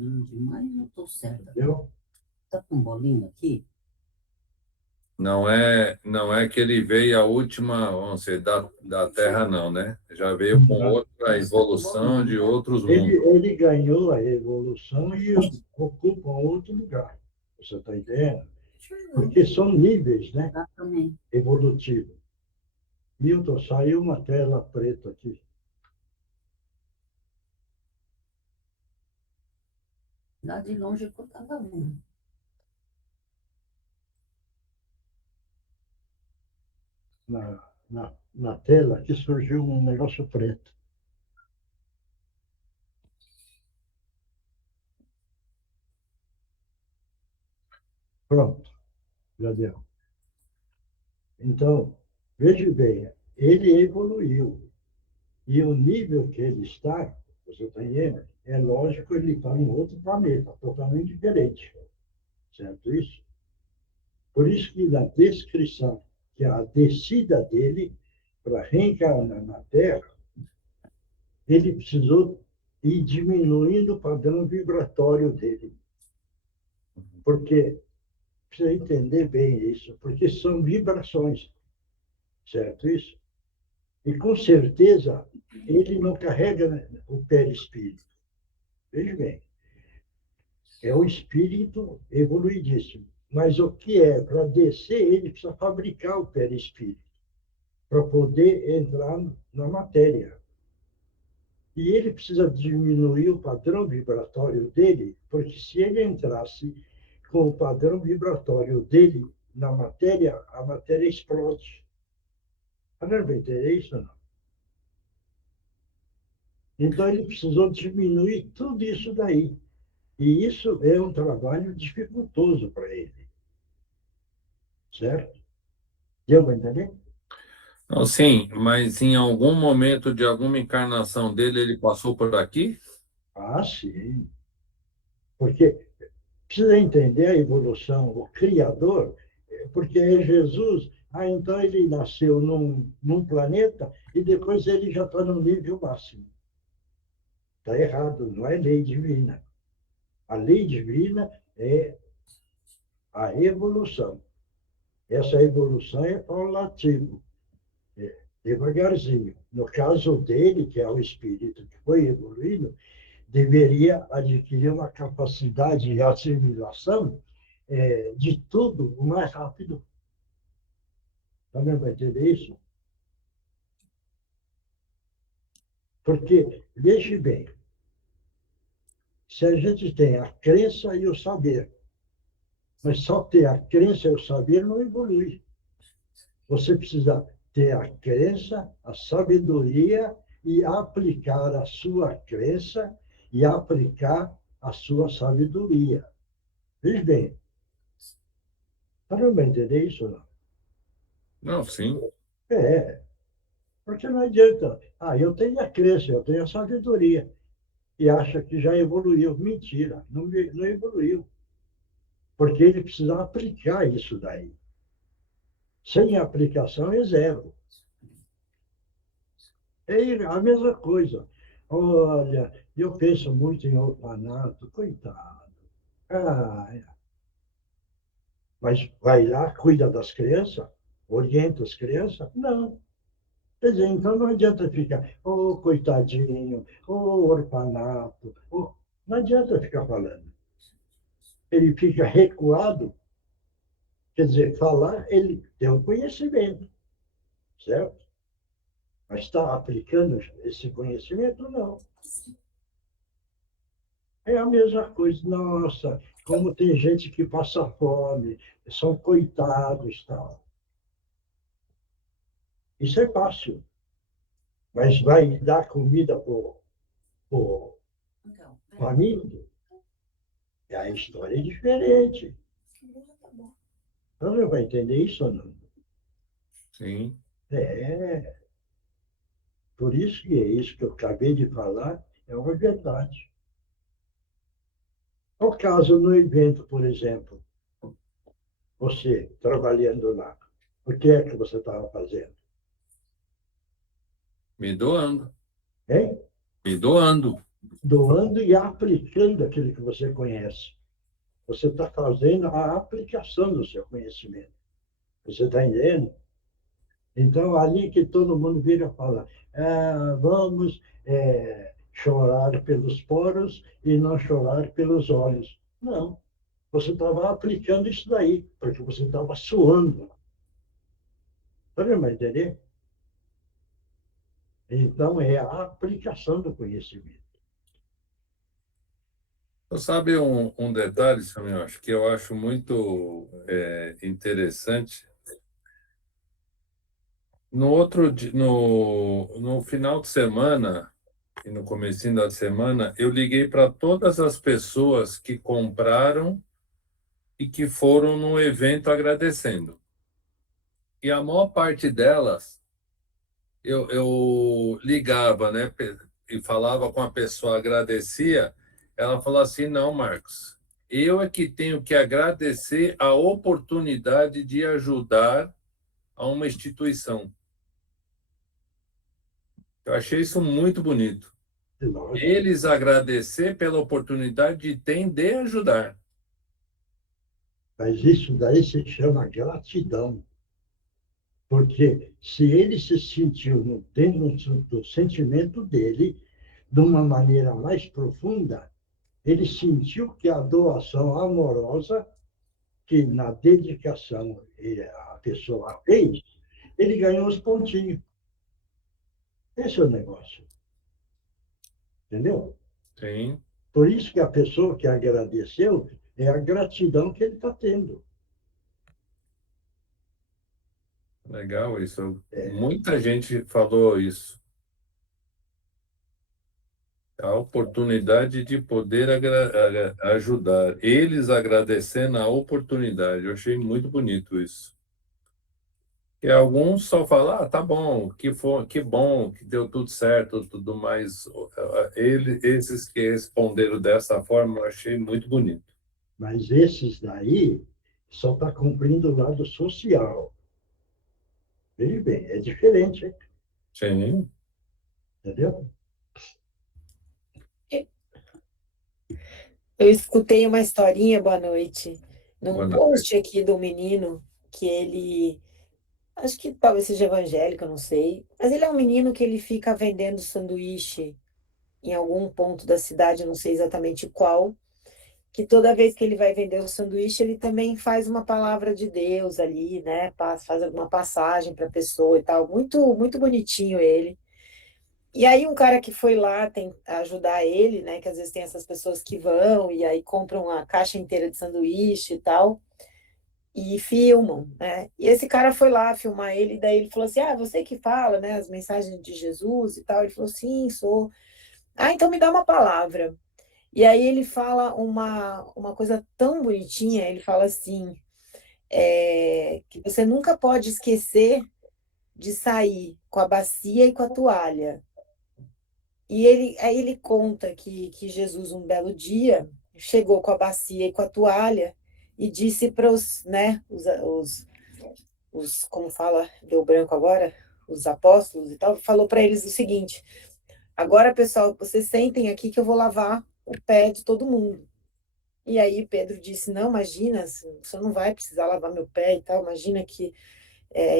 Mas não estou certa. Entendeu? Tá com bolinho aqui? Não é que ele veio a última, vamos dizer, da Terra, não, né? Já veio com outra evolução de outros mundos. Ele ganhou a evolução e ocupa outro lugar. Você está entendendo? Porque são níveis, né? Exatamente. Evolutivos. Milton, saiu uma tela preta aqui. Lá de longe que eu estava vendo. Na tela que surgiu um negócio preto. Pronto, já deu. Então, veja bem, ele evoluiu. E o nível que ele está, você está entendendo? É lógico, ele está em outro planeta, totalmente diferente. Certo isso? Por isso que na descrição, que a descida dele para reencarnar na Terra, ele precisou ir diminuindo o padrão vibratório dele. Porque precisa entender bem isso, porque são vibrações, certo isso? E com certeza ele não carrega o perispírito. Veja bem, é o espírito evoluidíssimo. Mas o que é? Para descer, ele precisa fabricar o perispírito, para poder entrar na matéria. E ele precisa diminuir o padrão vibratório dele, porque se ele entrasse com o padrão vibratório dele na matéria, a matéria explode. Não vai entender isso, não? Então, ele precisou diminuir tudo isso daí. E isso é um trabalho dificultoso para ele. Certo? Deu para entender? Não, sim, mas em algum momento de alguma encarnação dele, ele passou por aqui? Ah, sim. Porque precisa entender a evolução, o Criador, porque é Jesus. Então ele nasceu num planeta e depois ele já está no nível máximo. Está errado, não é lei divina. A lei divina é a evolução. Essa evolução é paulatina, devagarzinho. No caso dele, que é o espírito que foi evoluindo, deveria adquirir uma capacidade de assimilação de tudo o mais rápido. Também vai entender isso? Porque, veja bem, se a gente tem a crença e o saber, mas só ter a crença e o saber não evolui. Você precisa ter a crença, a sabedoria e aplicar a sua crença e aplicar a sua sabedoria. Veja bem, para não entender isso, não? Não, sim. É, porque não adianta. Eu tenho a crença, eu tenho a sabedoria. E acha que já evoluiu. Mentira, não evoluiu. Porque ele precisa aplicar isso daí. Sem aplicação é zero. É a mesma coisa. Olha, eu penso muito em orfanato, coitado. Ah, mas vai lá, cuida das crianças, orienta as crianças? Não. Quer dizer, então não adianta ficar, coitadinho, orfanato, não adianta ficar falando. Ele fica recuado, quer dizer, falar, ele tem um conhecimento, certo? Mas está aplicando esse conhecimento? Não. É a mesma coisa. Nossa, como tem gente que passa fome, são coitados, tal. Isso é fácil. Mas vai dar comida para o faminto? A história é diferente. Então, você vai entender isso ou não? Sim. É. Por isso que é isso que eu acabei de falar, é uma verdade. O caso no evento, por exemplo, você trabalhando lá, o que é que você estava fazendo? Me doando. Hein? Me doando. doando e aplicando aquilo que você conhece. Você está fazendo a aplicação do seu conhecimento. Você está entendendo? Então, ali que todo mundo vira e fala, vamos chorar pelos poros e não chorar pelos olhos. Não, você estava aplicando isso daí, porque você estava suando. Você vai entender? Então, é a aplicação do conhecimento. Você sabe um detalhe, Samuel, que eu acho muito interessante. No final de semana e no comecinho da semana, eu liguei para todas as pessoas que compraram e que foram no evento agradecendo. E a maior parte delas, eu ligava, né, e falava com a pessoa, agradecia, ela falou assim, não, Marcos, eu é que tenho que agradecer a oportunidade de ajudar a uma instituição. Eu achei isso muito bonito. Lógico. Eles agradecer pela oportunidade de ter de ajudar. Mas isso daí se chama gratidão. Porque se ele se sentiu dentro do sentimento dele, de uma maneira mais profunda, ele sentiu que a doação amorosa, que na dedicação a pessoa fez, ele ganhou os pontinhos. Esse é o negócio. Entendeu? Sim, Por isso que a pessoa que agradeceu é a gratidão que ele está tendo. legal isso. Muita gente falou isso. A oportunidade de poder ajudar. Eles agradecendo a oportunidade. Eu achei muito bonito isso. E alguns só falam, tá bom, que bom, que deu tudo certo, tudo mais. Esses que responderam dessa forma, eu achei muito bonito. Mas esses daí só está cumprindo o lado social. Veja bem, é diferente, hein? Sim, Entendeu? Eu escutei uma historinha, boa noite, boa num noite. post aqui do menino que ele, acho que talvez seja evangélico, eu não sei, mas ele é um menino que ele fica vendendo sanduíche em algum ponto da cidade, eu não sei exatamente qual, que toda vez que ele vai vender o sanduíche, ele também faz uma palavra de Deus ali, né? Faz alguma passagem para a pessoa e tal. Muito, muito bonitinho ele. E aí um cara que foi lá ajudar ele, né? Que às vezes tem essas pessoas que vão e aí compram a caixa inteira de sanduíche e tal, e filmam, né? E esse cara foi lá filmar ele, e daí ele falou assim: você que fala, né? As mensagens de Jesus e tal. Ele falou: sim, sou. Então me dá uma palavra. E aí ele fala uma coisa tão bonitinha, ele fala assim, que você nunca pode esquecer de sair com a bacia e com a toalha. E aí ele conta que Jesus, um belo dia, chegou com a bacia e com a toalha e disse para os, né, como fala, deu branco agora, os apóstolos e tal, falou para eles o seguinte: agora, pessoal, vocês sentem aqui que eu vou lavar o pé de todo mundo. E aí Pedro disse: não, imagina, você não vai precisar lavar meu pé e tal, imagina que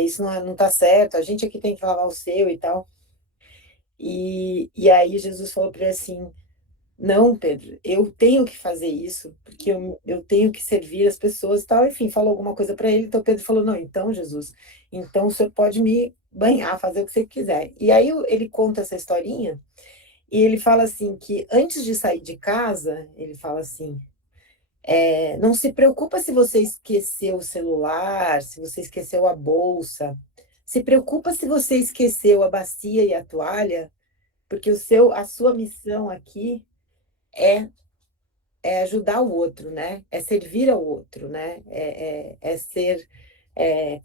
isso não está certo, a gente aqui tem que lavar o seu e tal. E aí Jesus falou para ele assim: não, Pedro, eu tenho que fazer isso, porque eu tenho que servir as pessoas e tal. Enfim, falou alguma coisa para ele, então Pedro falou: não, então Jesus, então o senhor pode me banhar, fazer o que você quiser. E aí ele conta essa historinha, e ele fala assim que antes de sair de casa, ele fala assim: não se preocupa se você esqueceu o celular, se você esqueceu a bolsa. Se preocupa se você esqueceu a bacia e a toalha, porque a sua missão aqui é, é ajudar o outro, né? É servir ao outro, né? É ser,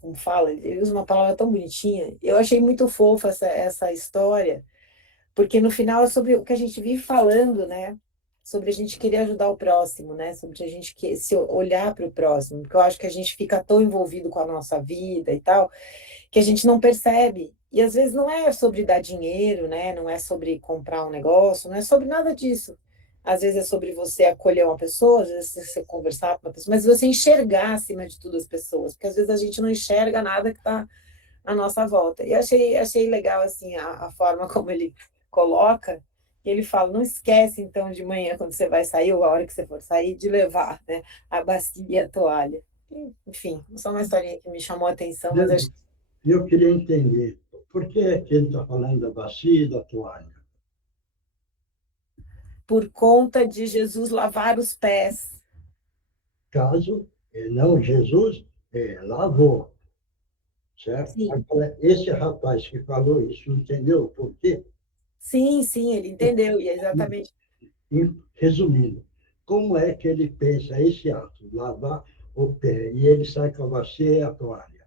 como fala, ele usa uma palavra tão bonitinha. Eu achei muito fofa essa história, porque no final é sobre o que a gente vive falando, né? Sobre a gente querer ajudar o próximo, né? Sobre a gente se olhar para o próximo, porque eu acho que a gente fica tão envolvido com a nossa vida e tal, que a gente não percebe. E às vezes não é sobre dar dinheiro, né? Não é sobre comprar um negócio, não é sobre nada disso. Às vezes é sobre você acolher uma pessoa, às vezes você conversar com uma pessoa, mas você enxergar acima de tudo as pessoas, porque às vezes a gente não enxerga nada que está à nossa volta. E eu achei legal assim a forma como ele coloca. Ele fala, não esquece então de manhã quando você vai sair ou a hora que você for sair de levar, né, a bacia e a toalha. Enfim, só uma historinha que me chamou a atenção, mas acho Eu queria entender por que é que ele está falando da bacia e da toalha. por conta de Jesus lavar os pés. Caso não Jesus lavou, certo? Sim, Agora, esse rapaz que falou isso, entendeu por quê? sim, ele entendeu, e é exatamente. Resumindo, como é que ele pensa esse ato, lavar o pé, e ele sai com a bacia e a toalha?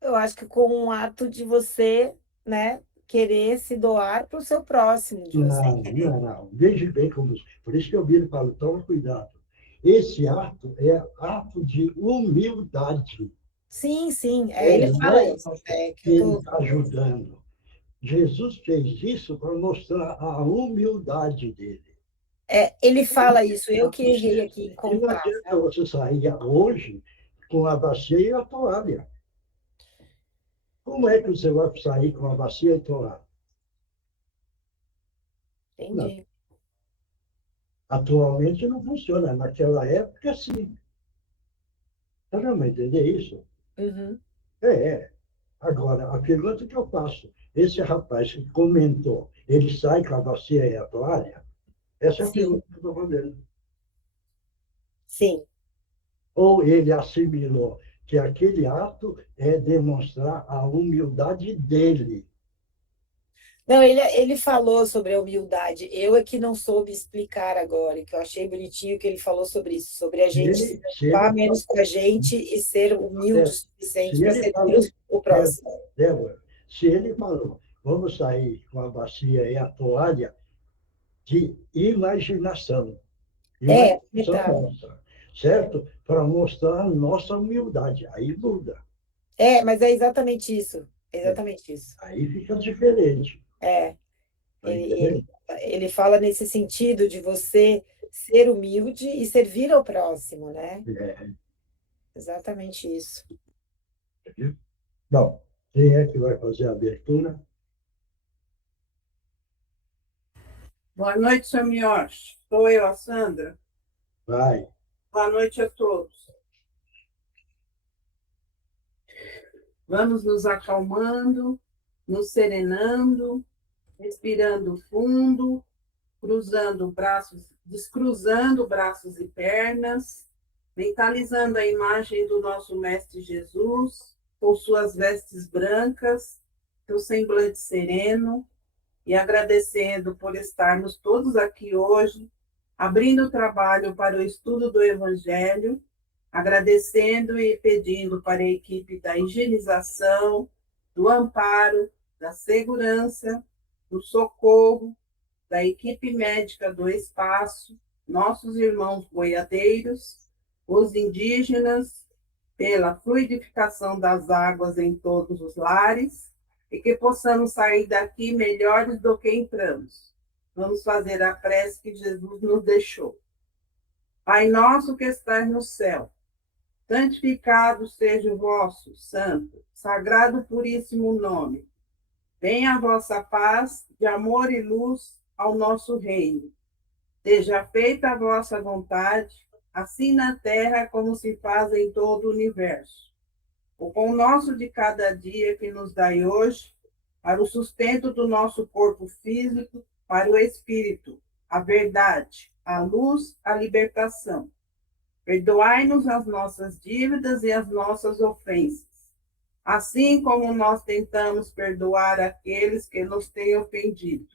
Eu acho que com um ato de você, né, querer se doar para o seu próximo, de você Não, querer. não, não. Veja bem como. Por isso que eu viro e falo, toma cuidado. Esse ato é ato de humildade. Sim, ele Não fala é isso, é que que eu ele tô. está ajudando. Jesus fez isso para mostrar a humildade dele. Ele fala isso, eu Tá que errei certo. aqui em E não contar, adianta sabe? você sair hoje com a bacia e a toalha. Como é que você vai sair com a bacia e a toalha? Não. Entendi. Atualmente não funciona. Naquela época, sim. Tá vendo entender isso? Uhum. É. Agora, a pergunta que eu faço, esse rapaz que comentou, ele sai com a bacia e a toalha? Essa é a Sim, pergunta que eu estou fazendo. sim. Ou ele assimilou que aquele ato é demonstrar a humildade dele. Não, ele falou sobre a humildade. Eu é que não soube explicar agora, que eu achei bonitinho que ele falou sobre isso, sobre a gente se Se preocupar ele, menos com a gente e ser humilde o suficiente se para ele servir falou, o próximo. Débora, se ele falou, vamos sair com a bacia e a toalha de imaginação, imaginação Verdade. nossa, certo? Para mostrar a nossa humildade. Aí muda. Mas é exatamente isso. É, Exatamente isso. aí fica diferente. É, Tá ele, entendendo? ele, ele fala nesse sentido de você ser humilde e servir ao próximo, né? É, Exatamente isso. viu? Bom, quem é que vai fazer a abertura? Boa noite, senhor Miotti. Sou eu, a Sandra. Vai. Boa noite a todos. Vamos nos acalmando, nos serenando, respirando fundo, cruzando braços, descruzando braços e pernas, mentalizando a imagem do nosso Mestre Jesus, com suas vestes brancas, seu semblante sereno, e agradecendo por estarmos todos aqui hoje, abrindo o trabalho para o estudo do Evangelho, agradecendo e pedindo para a equipe da higienização, do amparo, da segurança, do socorro, da equipe médica do espaço, nossos irmãos boiadeiros, os indígenas, pela fluidificação das águas em todos os lares, e que possamos sair daqui melhores do que entramos. Vamos fazer a prece que Jesus nos deixou. Pai nosso que estás no céu, santificado seja o vosso santo, sagrado puríssimo nome. Venha a vossa paz, de amor e luz ao nosso reino. Seja feita a vossa vontade, assim na terra como se faz em todo o universo. O pão nosso de cada dia que nos dai hoje, para o sustento do nosso corpo físico, para o espírito, a verdade, a luz, a libertação. Perdoai-nos as nossas dívidas e as nossas ofensas, assim como nós tentamos perdoar aqueles que nos têm ofendido.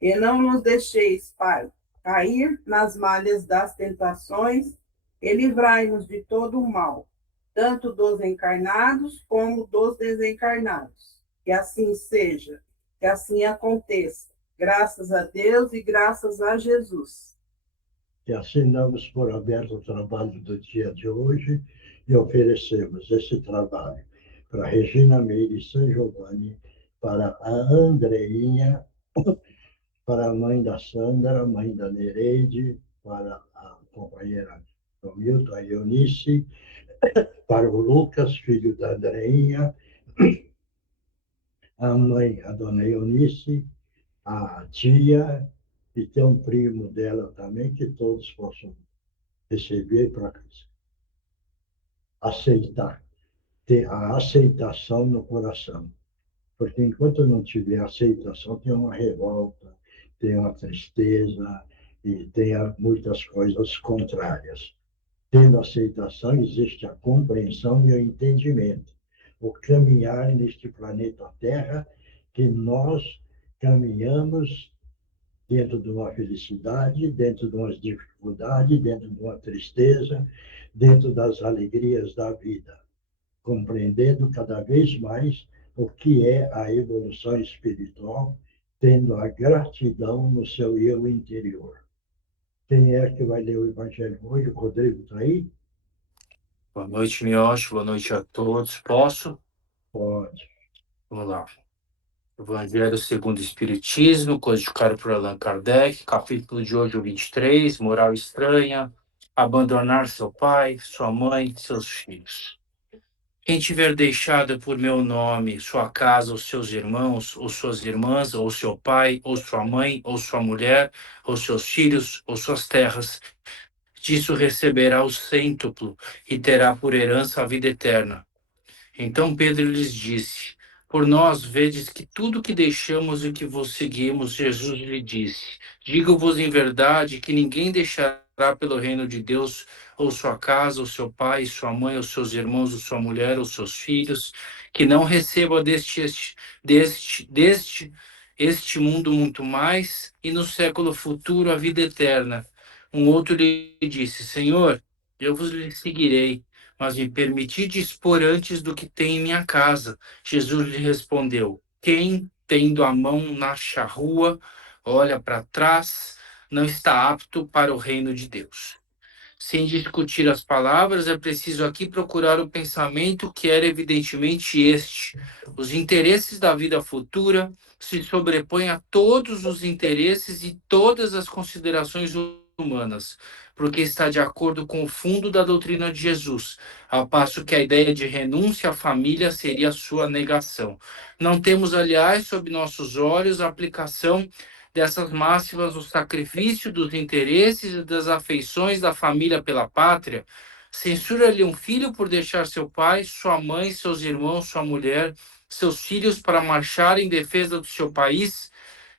E não nos deixeis, Pai, cair nas malhas das tentações, e livrai-nos de todo o mal, tanto dos encarnados como dos desencarnados. Que assim seja, que assim aconteça. Graças a Deus e graças a Jesus. E assim damos por aberto o trabalho do dia de hoje e oferecemos esse trabalho para a Regina Meire San Giovanni, para a Andreinha, para a mãe da Sandra, mãe da Nereide, para a companheira do Milton, a Eunice, para o Lucas, filho da Andreinha, a mãe, a dona Eunice, a tia, e tem um primo dela também, que todos possam receber para aceitar, ter a aceitação no coração. Porque enquanto não tiver aceitação, tem uma revolta, tem uma tristeza e tem muitas coisas contrárias. Tendo aceitação, existe a compreensão e o entendimento. O caminhar neste planeta Terra, que nós caminhamos dentro de uma felicidade, dentro de uma dificuldade, dentro de uma tristeza, dentro das alegrias da vida, compreendendo cada vez mais o que é a evolução espiritual, tendo a gratidão no seu eu interior. Quem é que vai ler o Evangelho hoje? O Rodrigo está aí? Boa noite, Mioshi. Boa noite a todos. Posso? Pode. Vamos lá. Evangelho segundo o Espiritismo, codificado por Allan Kardec, capítulo de hoje, o 23, moral estranha, abandonar seu pai, sua mãe, seus filhos. Quem tiver deixado por meu nome sua casa, ou seus irmãos, ou suas irmãs, ou seu pai, ou sua mãe, ou sua mulher, ou seus filhos, ou suas terras, disso receberá o cêntuplo e terá por herança a vida eterna. Então Pedro lhes disse: por nós vedes que tudo que deixamos e que vos seguimos. Jesus lhe disse: digo-vos em verdade que ninguém deixará pelo reino de Deus ou sua casa, ou seu pai, sua mãe, ou seus irmãos, ou sua mulher, ou seus filhos, que não receba deste mundo muito mais, e no século futuro a vida eterna. Um outro lhe disse: Senhor, eu vos seguirei, mas me permiti dispor antes do que tem em minha casa. Jesus lhe respondeu: quem, tendo a mão na charrua, olha para trás, não está apto para o reino de Deus. Sem discutir as palavras, é preciso aqui procurar o pensamento, que era evidentemente este: os interesses da vida futura se sobrepõem a todos os interesses e todas as considerações humanas, porque está de acordo com o fundo da doutrina de Jesus, ao passo que a ideia de renúncia à família seria a sua negação. Não temos, aliás, sob nossos olhos a aplicação dessas máximas no sacrifício dos interesses e das afeições da família pela pátria. Censura-lhe um filho por deixar seu pai, sua mãe, seus irmãos, sua mulher, seus filhos para marchar em defesa do seu país?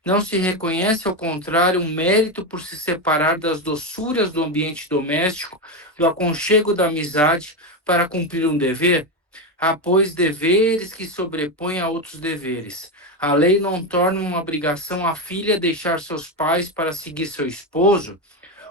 Não se reconhece, ao contrário, um mérito por se separar das doçuras do ambiente doméstico, do aconchego da amizade, para cumprir um dever? Há, pois, deveres que sobrepõem a outros deveres. A lei não torna uma obrigação a filha deixar seus pais para seguir seu esposo.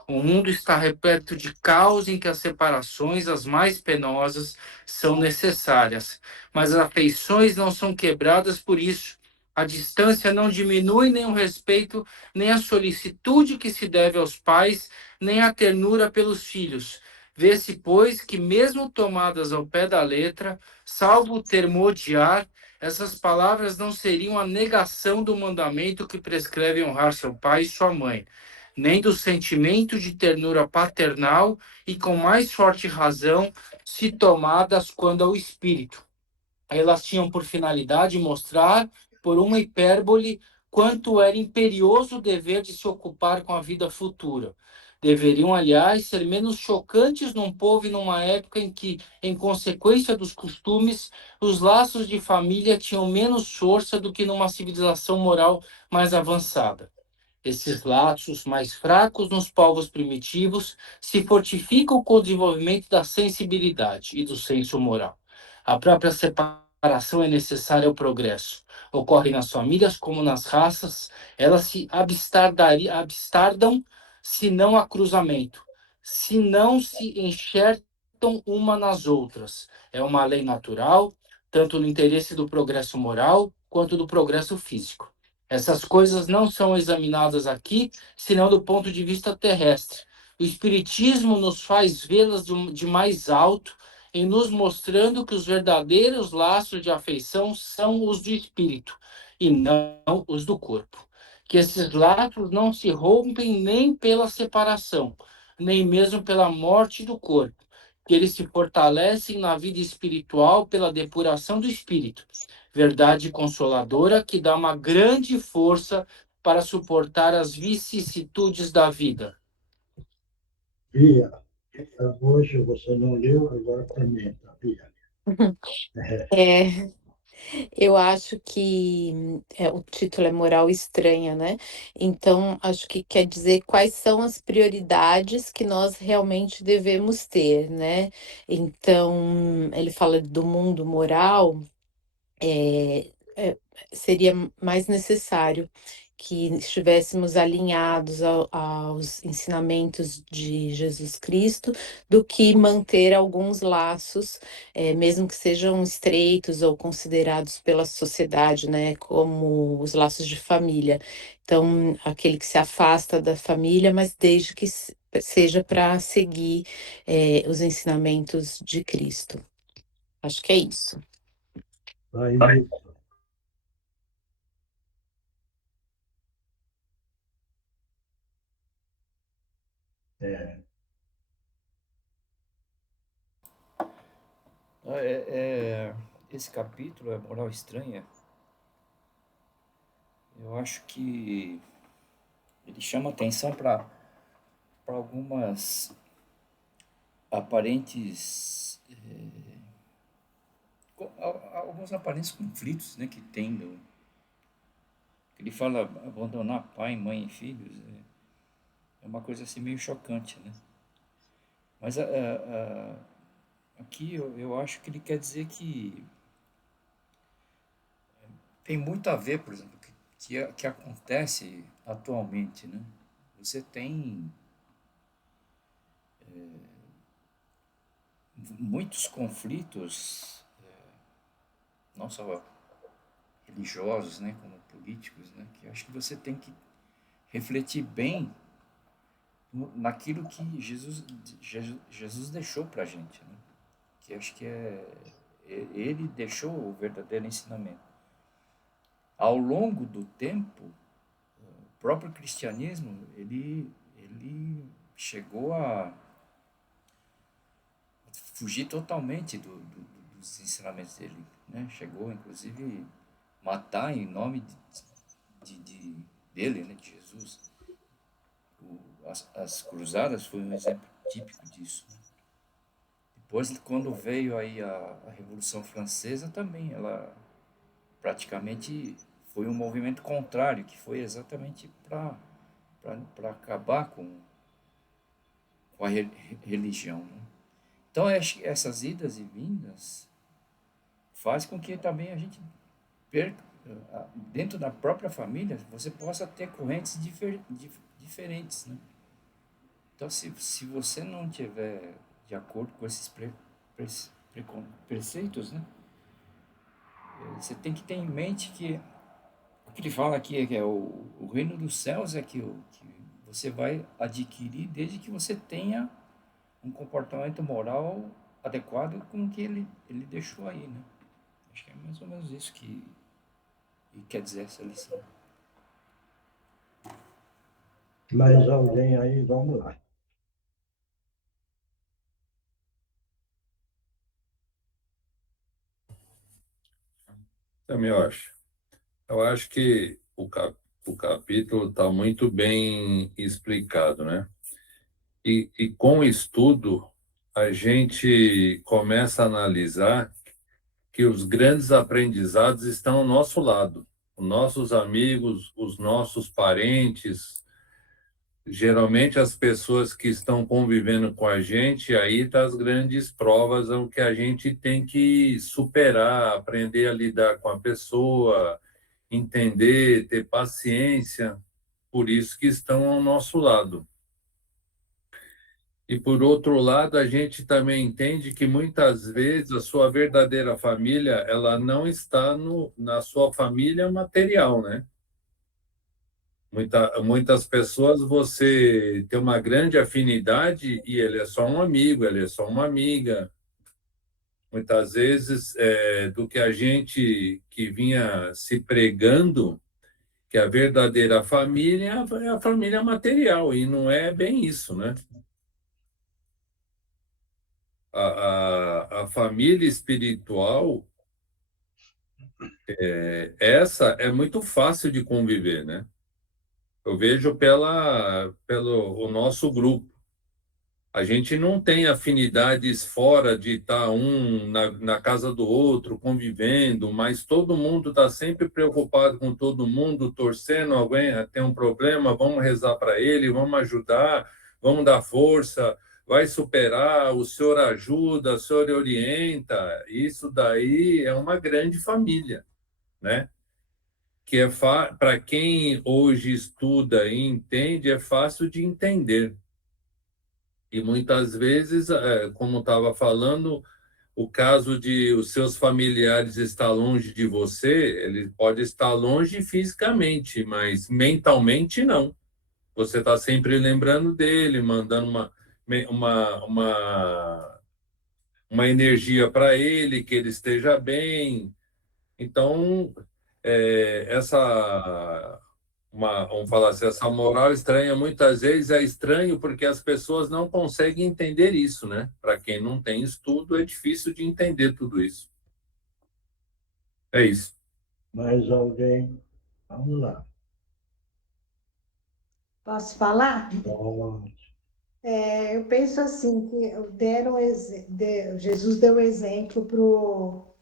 O mundo está repleto de caos em que as separações, as mais penosas, são necessárias, mas as afeições não são quebradas por isso. A distância não diminui nem o respeito, nem a solicitude que se deve aos pais, nem a ternura pelos filhos. Vê-se, pois, que mesmo tomadas ao pé da letra, salvo o termo odiar, essas palavras não seriam a negação do mandamento que prescreve honrar seu pai e sua mãe, nem do sentimento de ternura paternal, e com mais forte razão, se tomadas quando ao espírito. Elas tinham por finalidade mostrar, por uma hipérbole, quanto era imperioso o dever de se ocupar com a vida futura. Deveriam, aliás, ser menos chocantes num povo e numa época em que, em consequência dos costumes, os laços de família tinham menos força do que numa civilização moral mais avançada. Esses laços mais fracos nos povos primitivos se fortificam com o desenvolvimento da sensibilidade e do senso moral. A própria separação é necessária ao progresso. Ocorre nas famílias como nas raças, elas se abstardam se não há cruzamento, se não se enxertam uma nas outras. É uma lei natural, tanto no interesse do progresso moral quanto do progresso físico. Essas coisas não são examinadas aqui, senão do ponto de vista terrestre. O Espiritismo nos faz vê-las de mais alto em nos mostrando que os verdadeiros laços de afeição são os do espírito e não os do corpo. Que esses laços não se rompem nem pela separação, nem mesmo pela morte do corpo. Que eles se fortalecem na vida espiritual pela depuração do espírito. Verdade consoladora que dá uma grande força para suportar as vicissitudes da vida. Bia, hoje você não leu, agora comenta, Bia. É, eu acho que o título é Moral Estranha, né? Então, acho que quer dizer quais são as prioridades que nós realmente devemos ter, né? Então, ele fala do mundo moral, é, é, seria mais necessário que estivéssemos alinhados aos ensinamentos de Jesus Cristo do que manter alguns laços, mesmo que sejam estreitos ou considerados pela sociedade, né, como os laços de família. Então, aquele que se afasta da família, mas desde que seja para seguir, os ensinamentos de Cristo. Acho que é isso. Vai, Milton. É, Esse capítulo, a moral estranha, eu acho que ele chama atenção para algumas aparentes alguns aparentes conflitos, né, que tem ele fala abandonar pai, mãe e filhos, é uma coisa assim meio chocante, né? Mas aqui eu acho que ele quer dizer que tem muito a ver, por exemplo, que acontece atualmente, né? Você tem muitos conflitos, não só religiosos, né, como políticos, né, que eu acho que você tem que refletir bem naquilo que Jesus deixou para a gente, né? Que acho que ele deixou o verdadeiro ensinamento. Ao longo do tempo, o próprio cristianismo ele chegou a fugir totalmente dos ensinamentos dele, né? Chegou, inclusive, matar em nome dele, né, de Jesus. As cruzadas foi um exemplo típico disso, né? Depois, quando veio aí a Revolução Francesa, também ela praticamente foi um movimento contrário, que foi exatamente para acabar com a religião, né? Então, acho que essas idas e vindas faz com que também a gente perca, dentro da própria família, você possa ter correntes diferentes, né? Então, se você não tiver de acordo com esses preceitos, né, você tem que ter em mente que o que ele fala aqui é que o reino dos céus é que você vai adquirir desde que você tenha um comportamento moral adequado com o que ele deixou aí, né? Acho que é mais ou menos isso que quer dizer essa lição. mais alguém aí? Vamos lá. Também eu acho. Eu acho que o capítulo está muito bem explicado, né? E com o estudo, a gente começa a analisar que os grandes aprendizados estão ao nosso lado. Os nossos amigos, os nossos parentes, geralmente as pessoas que estão convivendo com a gente, aí tá as grandes provas, é o que a gente tem que superar, aprender a lidar com a pessoa, entender, ter paciência, por isso que estão ao nosso lado. E por outro lado, a gente também entende que muitas vezes a sua verdadeira família, ela não está na sua família material, né? Muitas pessoas você tem uma grande afinidade e ele é só um amigo, ele é só uma amiga. muitas vezes, do que a gente que vinha se pregando, que a verdadeira família é a família material, e não é bem isso, né? A família espiritual, essa é muito fácil de conviver, né? Eu vejo pelo o nosso grupo. A gente não tem afinidades fora de estar um na casa do outro, convivendo, mas todo mundo está sempre preocupado com todo mundo, torcendo, alguém tem um problema, vamos rezar para ele, vamos ajudar, vamos dar força, vai superar, o senhor ajuda, o senhor orienta. Isso daí é uma grande família, né? Que para quem hoje estuda e entende, é fácil de entender. E muitas vezes, como estava falando, o caso de os seus familiares estar longe de você, ele pode estar longe fisicamente, mas mentalmente não. Você está sempre lembrando dele, mandando uma, uma, uma energia para ele, que ele esteja bem. Então, vamos falar assim, essa moral estranha muitas vezes é estranho porque as pessoas não conseguem entender isso, né? Para quem não tem estudo, é difícil de entender tudo isso. É isso. Mais alguém? Vamos lá. Posso falar? Pode. Eu penso assim, que Jesus deu exemplo para o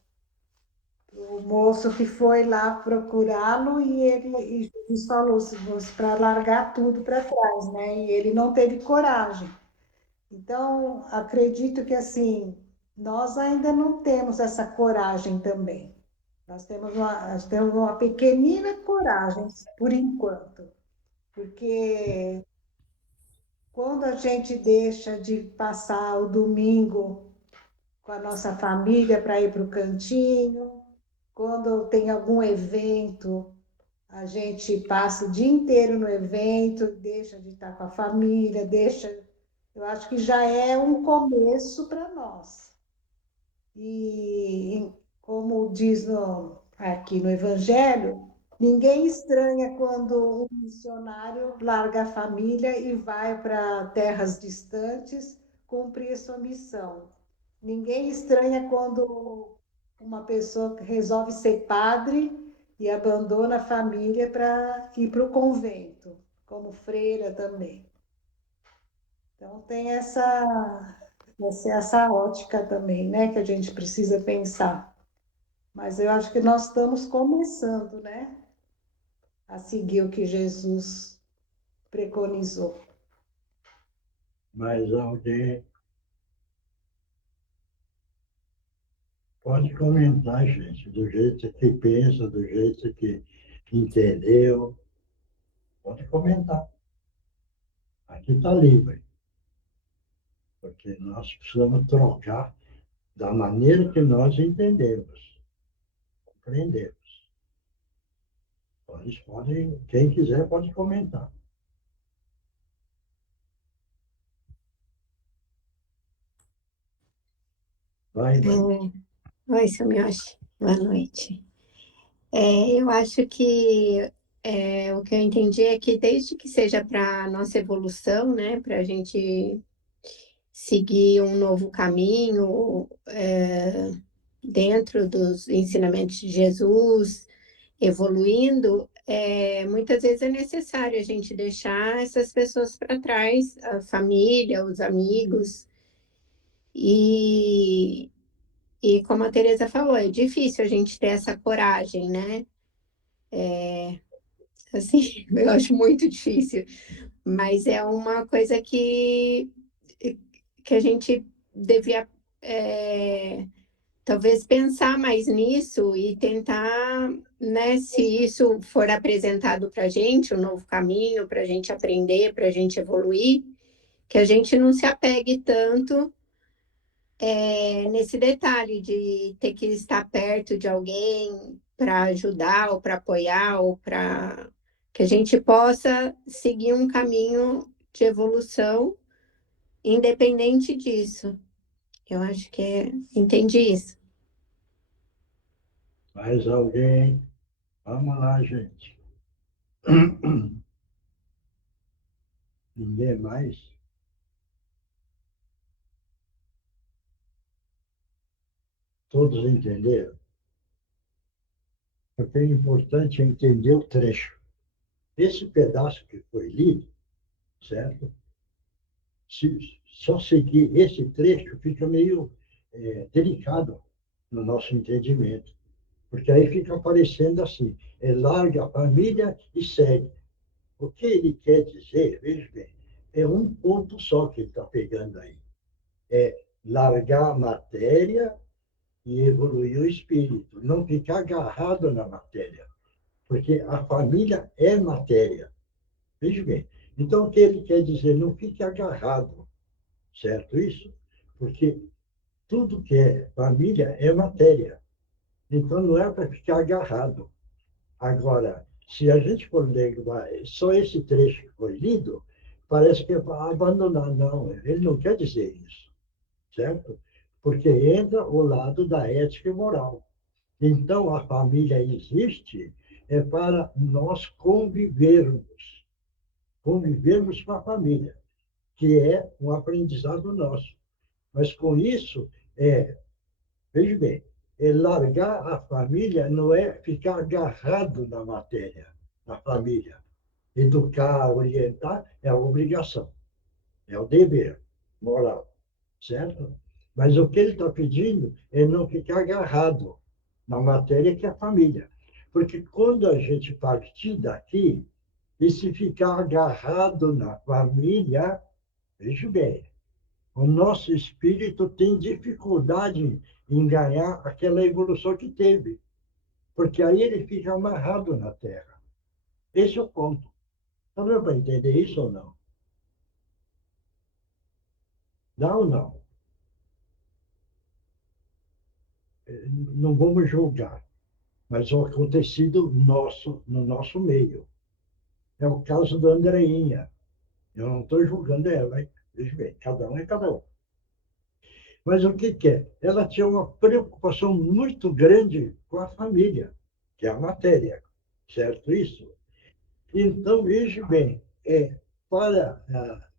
moço que foi lá procurá-lo e Jesus falou para largar tudo para trás, né? E ele não teve coragem. Então, acredito que assim, nós ainda não temos essa coragem também. Nós temos uma pequenina coragem, por enquanto, porque quando a gente deixa de passar o domingo com a nossa família para ir para o cantinho, quando tem algum evento, a gente passa o dia inteiro no evento, deixa de estar com a família, eu acho que já é um começo para nós. E como diz aqui no Evangelho, ninguém estranha quando um missionário larga a família e vai para terras distantes cumprir sua missão. Ninguém estranha quando uma pessoa resolve ser padre e abandona a família para ir para o convento, como freira também. Então tem essa ótica também, né, que a gente precisa pensar. Mas eu acho que nós estamos começando, né, a seguir o que Jesus preconizou. Mais alguém? Pode comentar, gente, do jeito que pensa, do jeito que entendeu. Pode comentar. Aqui está livre. Porque nós precisamos trocar da maneira que nós entendemos, compreendemos. Quem quiser pode comentar. Vai. Oi, seu Miyoshi. Boa noite. Eu acho que o que eu entendi é que desde que seja para a nossa evolução, né, para a gente seguir um novo caminho dentro dos ensinamentos de Jesus, evoluindo, muitas vezes é necessário a gente deixar essas pessoas para trás, a família, os amigos, e como a Teresa falou, é difícil a gente ter essa coragem, né? Assim, eu acho muito difícil, mas é uma coisa que a gente devia talvez pensar mais nisso e tentar, né, se isso for apresentado para a gente, um novo caminho, para a gente aprender, para a gente evoluir, que a gente não se apegue tanto nesse detalhe de ter que estar perto de alguém para ajudar ou para apoiar ou para que a gente possa seguir um caminho de evolução independente disso. Eu acho que entendi isso. Mais alguém? Vamos lá, gente. Ninguém mais? Todos entenderam? Porque é importante entender o trecho. Esse pedaço que foi lido, certo? Se só seguir esse trecho, fica meio delicado no nosso entendimento. Porque aí fica aparecendo assim, larga a família e segue. O que ele quer dizer, veja bem, é um ponto só que ele está pegando aí. É largar a matéria e evoluir o espírito. Não ficar agarrado na matéria. Porque a família é matéria. Veja bem. Então, o que ele quer dizer? Não fique agarrado. Certo isso? Porque tudo que é família é matéria. Então, não é para ficar agarrado. Agora, se a gente for ler só esse trecho que foi lido, parece que é para abandonar. Não, ele não quer dizer isso, certo? Porque entra o lado da ética e moral. Então, a família existe para nós convivermos com a família, que é um aprendizado nosso. Mas com isso, veja bem, largar a família não é ficar agarrado na matéria, na família. Educar, orientar é a obrigação, é o dever moral, certo? Mas o que ele está pedindo é não ficar agarrado na matéria que é a família. Porque quando a gente partir daqui, e se ficar agarrado na família, veja bem, o nosso espírito tem dificuldade em ganhar aquela evolução que teve, porque aí ele fica amarrado na Terra. Esse é o ponto. Não deu para entender isso ou não? Dá ou não? Não vamos julgar, mas o acontecido no nosso meio. É o caso da Andreinha. Eu não estou julgando ela, hein? Veja bem, cada um é cada um. Mas o que é? Ela tinha uma preocupação muito grande com a família, que é a matéria, certo isso? Então, veja bem, para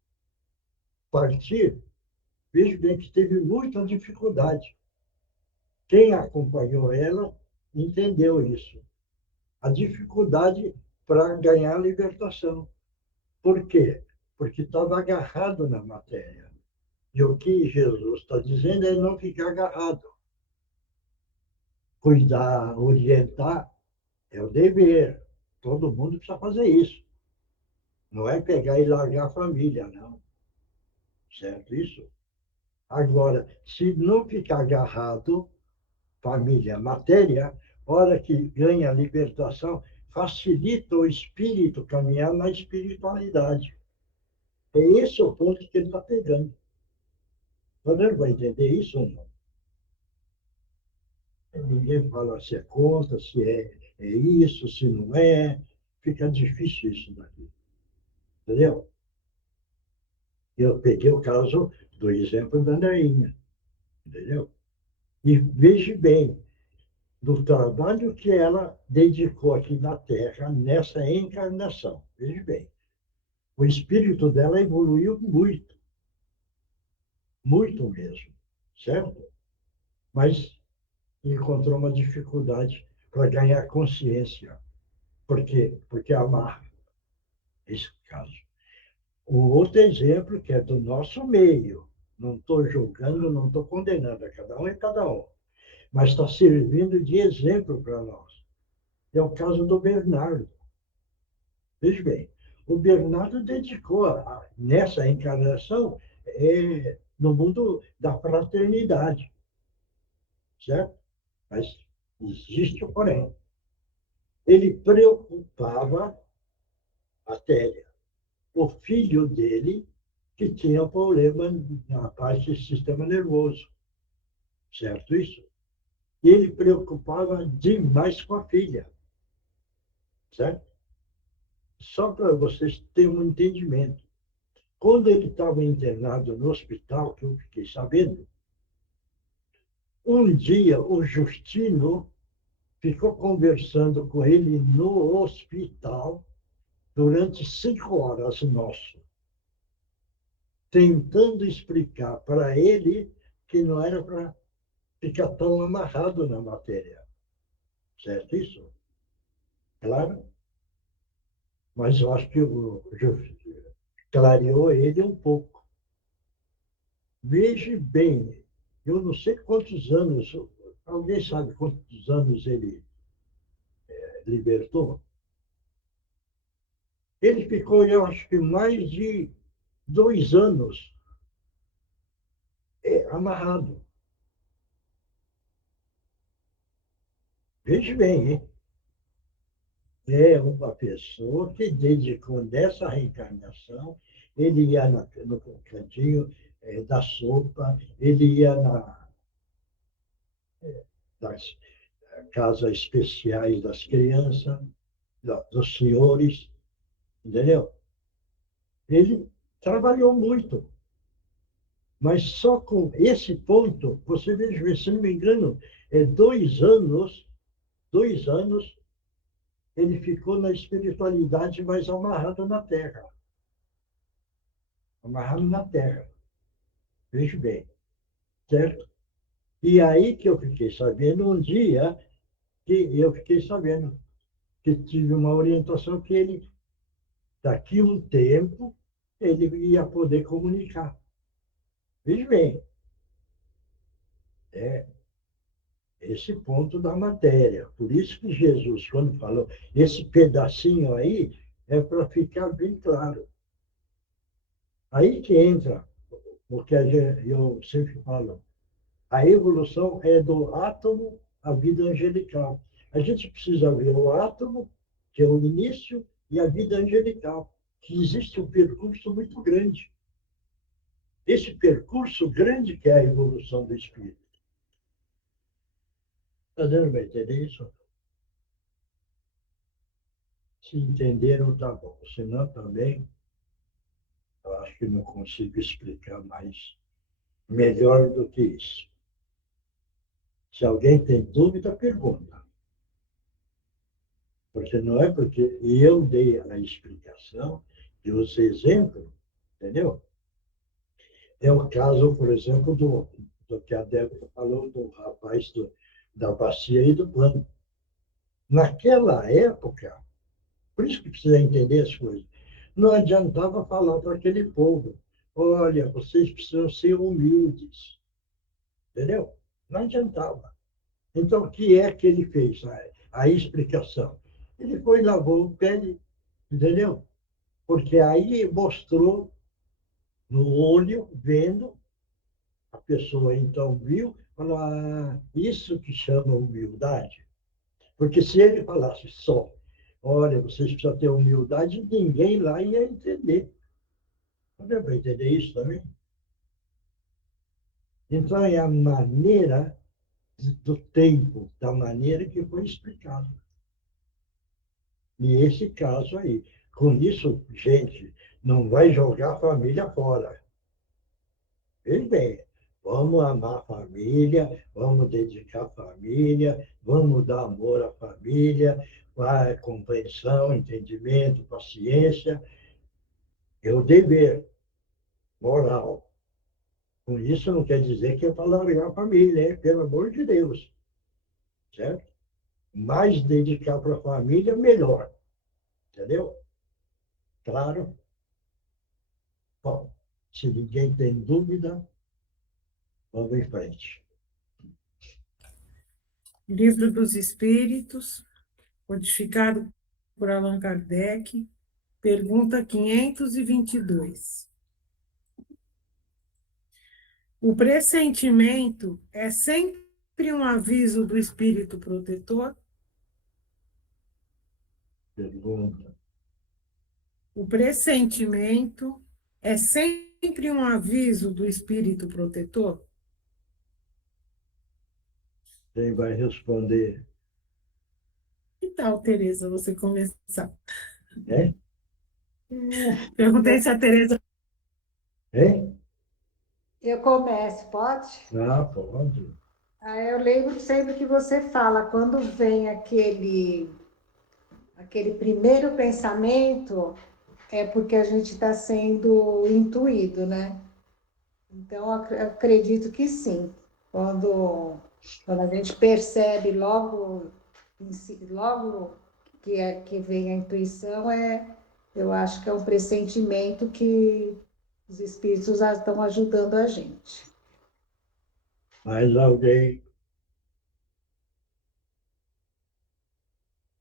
partir, veja bem que teve muita dificuldade. Quem acompanhou ela entendeu isso. A dificuldade para ganhar a libertação. Por quê? Porque estava agarrado na matéria. E o que Jesus está dizendo é não ficar agarrado. Cuidar, orientar, é o dever. Todo mundo precisa fazer isso. Não é pegar e largar a família, não. Certo isso? Agora, se não ficar agarrado, família, matéria, hora que ganha a libertação, facilita o espírito caminhar na espiritualidade. É esse o ponto que ele está pegando. Você vai entender isso ou não? Ninguém fala se é contra, se é isso, se não é. Fica difícil isso daqui. Entendeu? Eu peguei o caso do exemplo da Andreinha. Entendeu? E veja bem, do trabalho que ela dedicou aqui na Terra, nessa encarnação. Veja bem, o espírito dela evoluiu muito, muito mesmo, certo? Mas encontrou uma dificuldade para ganhar consciência. Por quê? Porque amarra esse caso. O outro exemplo, que é do nosso meio, não estou julgando, não estou condenando, cada um é cada um, mas está servindo de exemplo para nós. É o caso do Bernardo. Veja bem, o Bernardo dedicou, nessa encarnação, no mundo da fraternidade, certo? Mas existe o porém. Ele preocupava a Télia, o filho dele, que tinha problema na parte do sistema nervoso, certo isso? Ele preocupava demais com a filha, certo? Só para vocês terem um entendimento. Quando ele estava internado no hospital, que eu fiquei sabendo, Um dia, o Justino ficou conversando com ele no hospital durante 5 horas, nosso, tentando explicar para ele que não era para ficar tão amarrado na matéria. Certo isso? Claro? Mas eu acho que clareou ele um pouco. Veja bem, eu não sei quantos anos, alguém sabe quantos anos ele libertou? Ele ficou, eu acho que mais de 2 anos amarrado. Veja bem, hein? É uma pessoa que, desde quando essa reencarnação, ele ia no cantinho da sopa, ele ia nas casas especiais das crianças, dos senhores, entendeu? Ele trabalhou muito, mas só com esse ponto, você veja, se não me engano, 2 anos, ele ficou na espiritualidade, mas amarrado na Terra. Amarrado na Terra. Veja bem, certo? E aí que eu fiquei sabendo, um dia, que eu fiquei sabendo que tive uma orientação que ele, daqui a um tempo, ele ia poder comunicar. Veja bem, é esse ponto da matéria. Por isso que Jesus, quando falou, esse pedacinho aí é para ficar bem claro. Aí que entra, porque eu sempre falo, a evolução é do átomo à vida angelical. A gente precisa ver o átomo, que é o início, e a vida angelical, que existe um percurso muito grande. Esse percurso grande que é a evolução do espírito. Está dando para entender isso? Se entenderam, tá bom. Senão também, eu acho que não consigo explicar mais melhor do que isso. Se alguém tem dúvida, pergunta. Porque não é porque eu dei a explicação e os exemplos, entendeu? É o caso, por exemplo, do que a Débora falou do rapaz da bacia e do plano. Naquela época, por isso que precisa entender as coisas, não adiantava falar para aquele povo, olha, vocês precisam ser humildes, entendeu? Não adiantava. Então, o que é que ele fez? A explicação. Ele foi e lavou o pé, entendeu? Porque aí mostrou no olho, vendo, a pessoa então viu, falou, isso que chama humildade. Porque se ele falasse só, olha, vocês precisam ter humildade, ninguém lá ia entender. Não deu para entender isso também? Então, é a maneira do tempo, da maneira que foi explicado. E esse caso aí. Com isso, gente, não vai jogar a família fora. Veja bem, vamos amar a família, vamos dedicar a família, vamos dar amor à família, compreensão, entendimento, paciência. É o dever moral. Com isso não quer dizer que é para largar a família, hein? Pelo amor de Deus. Certo? Mais dedicar para a família, melhor. Entendeu? Claro. Bom, se ninguém tem dúvida, vamos em frente. Livro dos Espíritos, codificado por Allan Kardec, pergunta 522. O pressentimento é sempre um aviso do espírito protetor? Pergunta. O pressentimento é sempre um aviso do espírito protetor? Quem vai responder? Que tal, Tereza, você começar? Hein? Perguntei se a Tereza... Hein? Eu começo, pode? Ah, pode. Eu lembro sempre que você fala, quando vem aquele primeiro pensamento, é porque a gente está sendo intuído, né? Então, acredito que sim. Quando a gente percebe logo, logo que vem a intuição, eu acho que é um pressentimento que os espíritos estão ajudando a gente. Mais alguém?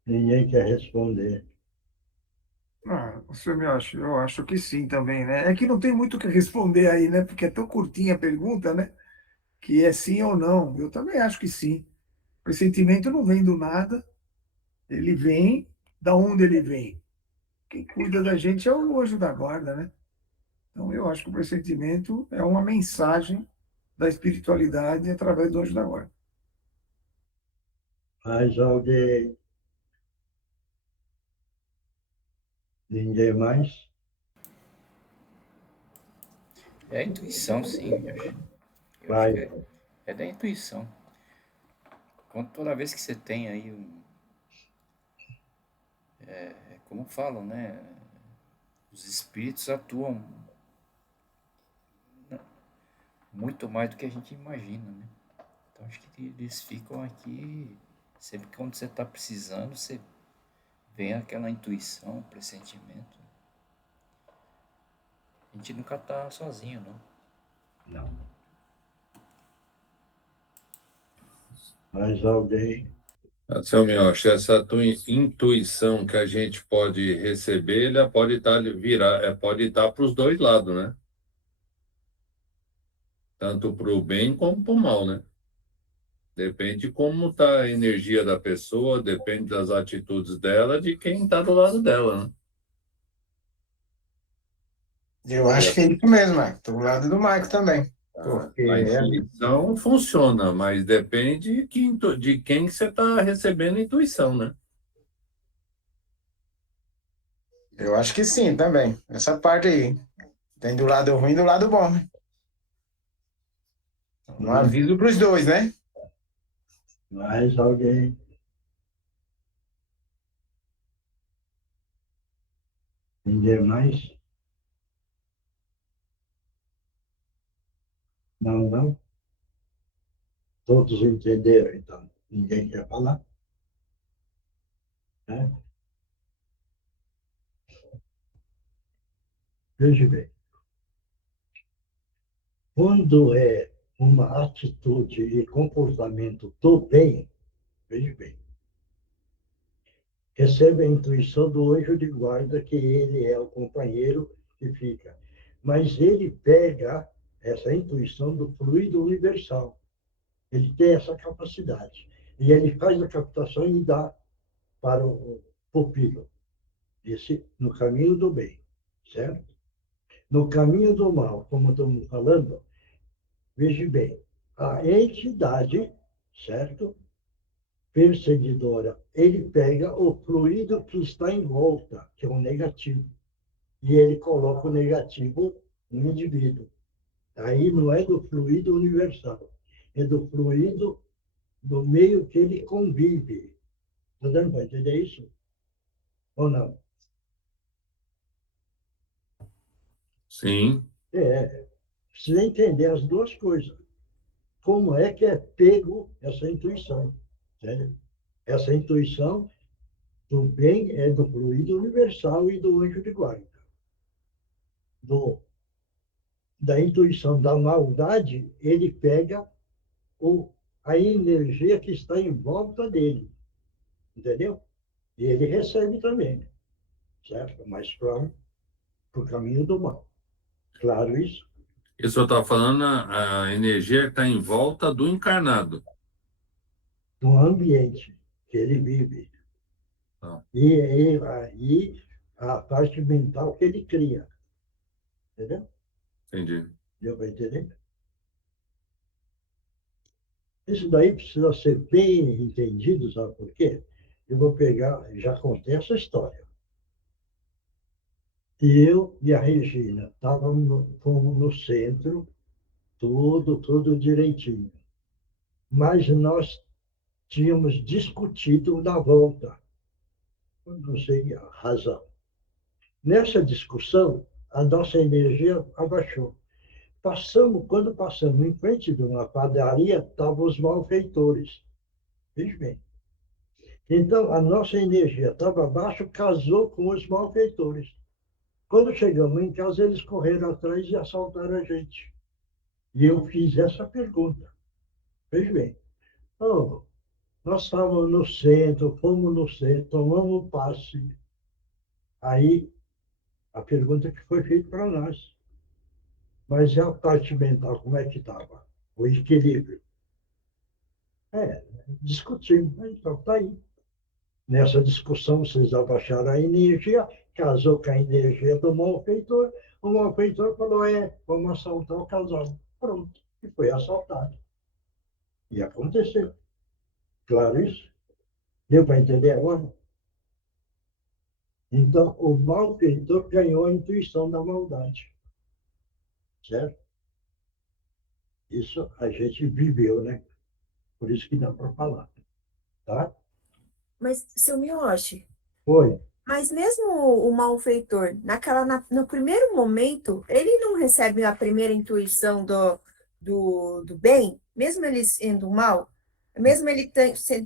Ninguém quer responder. O senhor me acha? Eu acho que sim também, né? É que não tem muito o que responder aí, né? Porque é tão curtinha a pergunta, né? Que é sim ou não. Eu também acho que sim. O pressentimento não vem do nada, ele vem da onde ele vem. Quem cuida da gente é o anjo da guarda, né? Então eu acho que o pressentimento é uma mensagem da espiritualidade através do anjo da guarda. Mais alguém? Ninguém mais? É a intuição, sim, eu acho. Eu acho Vai. que é da intuição. Toda vez que você tem aí como falam, né? Os espíritos atuam muito mais do que a gente imagina, né? Então acho que eles ficam aqui sempre que quando você está precisando, você vem aquela intuição, pressentimento. A gente nunca está sozinho, não. Não. Mais alguém? Seu Miocha, essa intuição que a gente pode receber, ela pode pode estar para os dois lados, né? Tanto para o bem como para o mal, né? Depende de como está a energia da pessoa, depende das atitudes dela, de quem está do lado dela, né? Eu acho que é isso mesmo, Marco. Estou do lado do Marco também. Porque A intuição funciona, mas depende de quem você está recebendo a intuição, né? eu acho que sim também. Essa parte aí. Tem do lado ruim e do lado bom, né? Um aviso para os dois, né? Mais alguém? Ninguém mais? Não, não? Todos entenderam, então. Ninguém quer falar? Né? Veja bem. Quando é uma atitude e comportamento do bem, veja bem, recebe a intuição do anjo de guarda que ele é o companheiro que fica. Mas ele pega essa intuição do fluido universal. Ele tem essa capacidade. E ele faz a captação e dá para o pupilo. Esse no caminho do bem, certo? No caminho do mal, como estamos falando, veja bem, a entidade, certo? Perseguidora, ele pega o fluido que está em volta, que é o negativo, e ele coloca o negativo no indivíduo. Aí não é do fluido universal, é do fluido do meio que ele convive. Está dando para entender isso? Ou não? Sim. Precisa entender as duas coisas. Como é que é pego essa intuição? Sério? Essa intuição do bem é do fluido universal e do anjo de guarda. Da intuição da maldade, ele pega a energia que está em volta dele. Entendeu? E ele recebe também, certo? Mas para o caminho do mal. Claro isso? Isso eu estava falando, a energia que está em volta do encarnado. Do ambiente que ele vive. Tá. E a parte mental que ele cria. Entendeu? Entendi. Deu para entender? Isso daí precisa ser bem entendido, sabe por quê? Eu vou pegar, já contei essa história. E eu e a Regina estávamos no centro, tudo direitinho. mas nós tínhamos discutido na volta. Eu não sei a razão. Nessa discussão, a nossa energia abaixou. Quando passamos em frente de uma padaria, estavam os malfeitores. Veja bem. Então, a nossa energia estava abaixo, casou com os malfeitores. Quando chegamos em casa, eles correram atrás e assaltaram a gente. E eu fiz essa pergunta. Veja bem. Oh, nós estávamos no centro, fomos no centro, tomamos um passe. Aí, a pergunta que foi feita para nós. Mas e a parte mental, como é que estava? O equilíbrio. Discutimos. Então, está aí. Nessa discussão, vocês abaixaram a energia, casou com a energia do malfeitor. O malfeitor falou, vamos assaltar o casal. Pronto. E foi assaltado. E aconteceu. Claro isso? Deu para entender agora? Então, o malfeitor ganhou a intuição da maldade. Certo? Isso a gente viveu, né? Por isso que dá para falar. Tá? Mas, seu Miyoshi, Foi. mas mesmo o malfeitor, no primeiro momento, ele não recebe a primeira intuição do bem, mesmo ele sendo mal, mesmo ele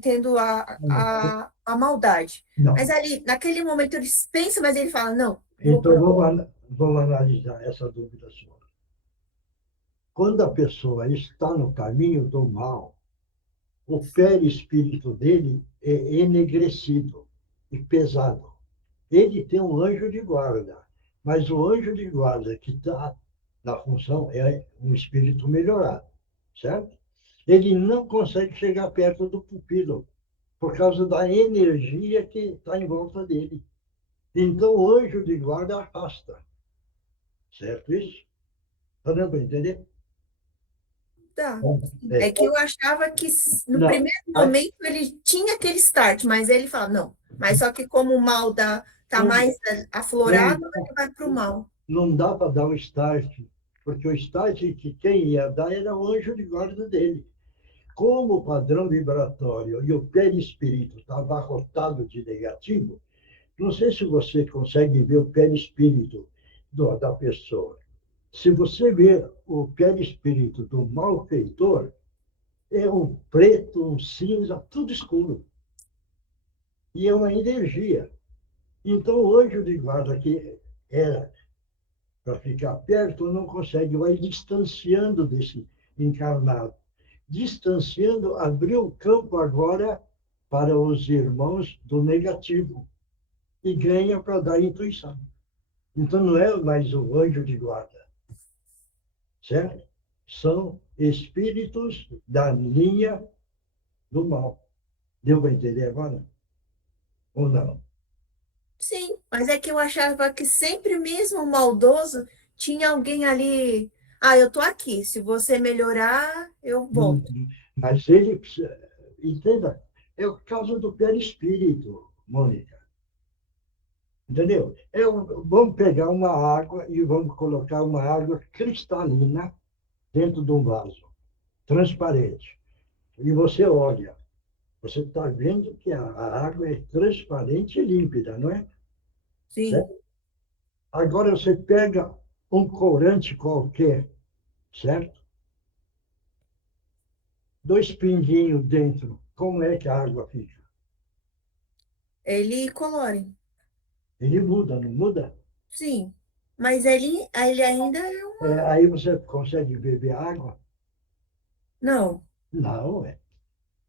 tendo a maldade. Não. Mas ali, naquele momento, ele pensa, mas ele fala, não. Então, vamos analisar essa dúvida sua. Quando a pessoa está no caminho do mal, o perispírito dele é enegrecido e pesado. Ele tem um anjo de guarda, mas o anjo de guarda que está na função é um espírito melhorado, certo? Ele não consegue chegar perto do pupilo, por causa da energia que está em volta dele. Então, o anjo de guarda afasta. Certo isso? Está dando para entender? Tá. É que eu achava que no Não. primeiro momento ele tinha aquele start, mas ele fala, não. Mas só que como o mal tá mais aflorado, ele vai para o mal. Não dá para dar um start, porque o start que quem ia dar era o anjo de guarda dele. Como o padrão vibratório e o perispírito está abarrotado de negativo, não sei se você consegue ver o perispírito da pessoa. Se você ver o perispírito do malfeitor, é um preto, um cinza, tudo escuro. E é uma energia. Então, o anjo de guarda que era para ficar perto, não consegue, vai distanciando desse encarnado. Distanciando, abriu o campo agora para os irmãos do negativo. E ganha para dar intuição. Então, não é mais o anjo de guarda. Certo? São espíritos da linha do mal. Deu para entender agora? Ou não? Sim, mas é que eu achava que sempre mesmo o maldoso tinha alguém ali. Ah, eu tô aqui. Se você melhorar, eu volto. Mas ele precisa. Entenda? É o caso do perispírito, Mônica. Entendeu? Vamos pegar uma água e vamos colocar uma água cristalina dentro de um vaso, transparente. E você olha, você está vendo que a água é transparente e límpida, não é? Sim. Certo? Agora você pega um corante qualquer, certo? 2 pinguinhos dentro, como é que a água fica? Ele colore. Ele muda, não muda? Sim, mas ele ainda é um... Aí você consegue beber água? Não. Não, é.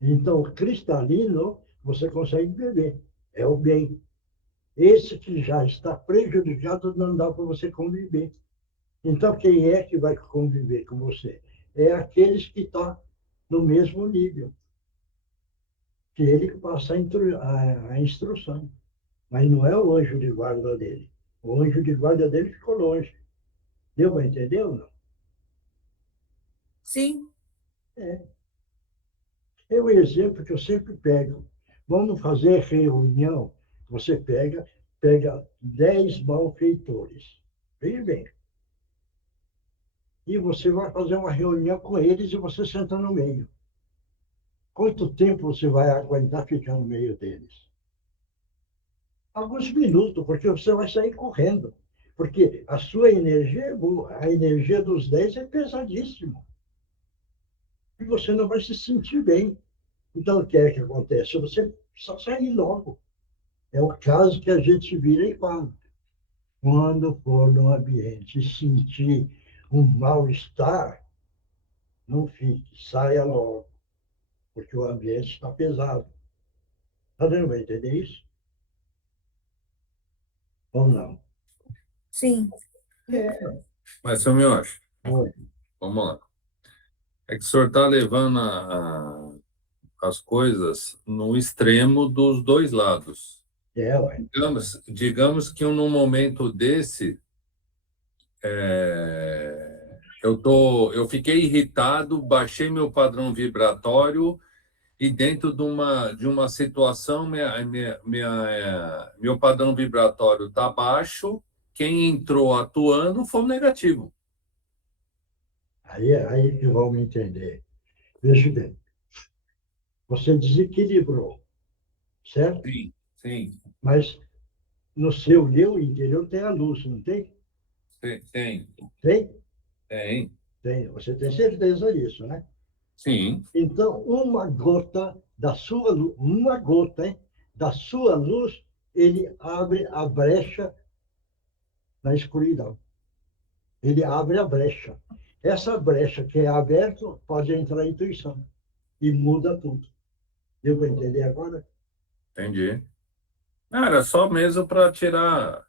Então, cristalino, você consegue beber. É o bem. Esse que já está prejudicado, não dá para você conviver. Então, quem é que vai conviver com você? É aqueles que estão no mesmo nível. Que ele que passa a instrução. Mas não é o anjo de guarda dele. O anjo de guarda dele ficou longe. Deu para entender ou não? Sim. É o exemplo que eu sempre pego. Vamos fazer reunião. Você pega 10 malfeitores. Veja bem. E você vai fazer uma reunião com eles e você senta no meio. Quanto tempo você vai aguentar ficar no meio deles? Alguns minutos, porque você vai sair correndo. Porque a sua energia é boa. A energia dos 10 é pesadíssima. E você não vai se sentir bem. Então, o que é que acontece? Você só sai logo. É o caso que a gente vira e fala. Quando for no ambiente e sentir um mal-estar, não fique, saia logo, porque o ambiente está pesado. Está dando para entender isso? Ou não? Sim. Mas, seu Miyoshi, Oi. vamos lá. É que o senhor está levando as coisas no extremo dos dois lados. Ué. Digamos que num momento desse, eu fiquei irritado, baixei meu padrão vibratório e dentro de uma situação, meu padrão vibratório está baixo, quem entrou atuando foi o negativo. Aí que vão me entender. Veja bem, você desequilibrou, certo? Sim, sim, Mas no seu eu interior tem a luz, não tem? tem, Tem? tem, Tem. Você tem certeza disso, né? sim, Então, uma gota da sua luz, uma gota, hein, da sua luz, ele abre a brecha na escuridão. Ele abre a brecha. Essa brecha que é aberta pode entrar a intuição e muda tudo. Deu para entender agora? entendi. Não, era só mesmo para tirar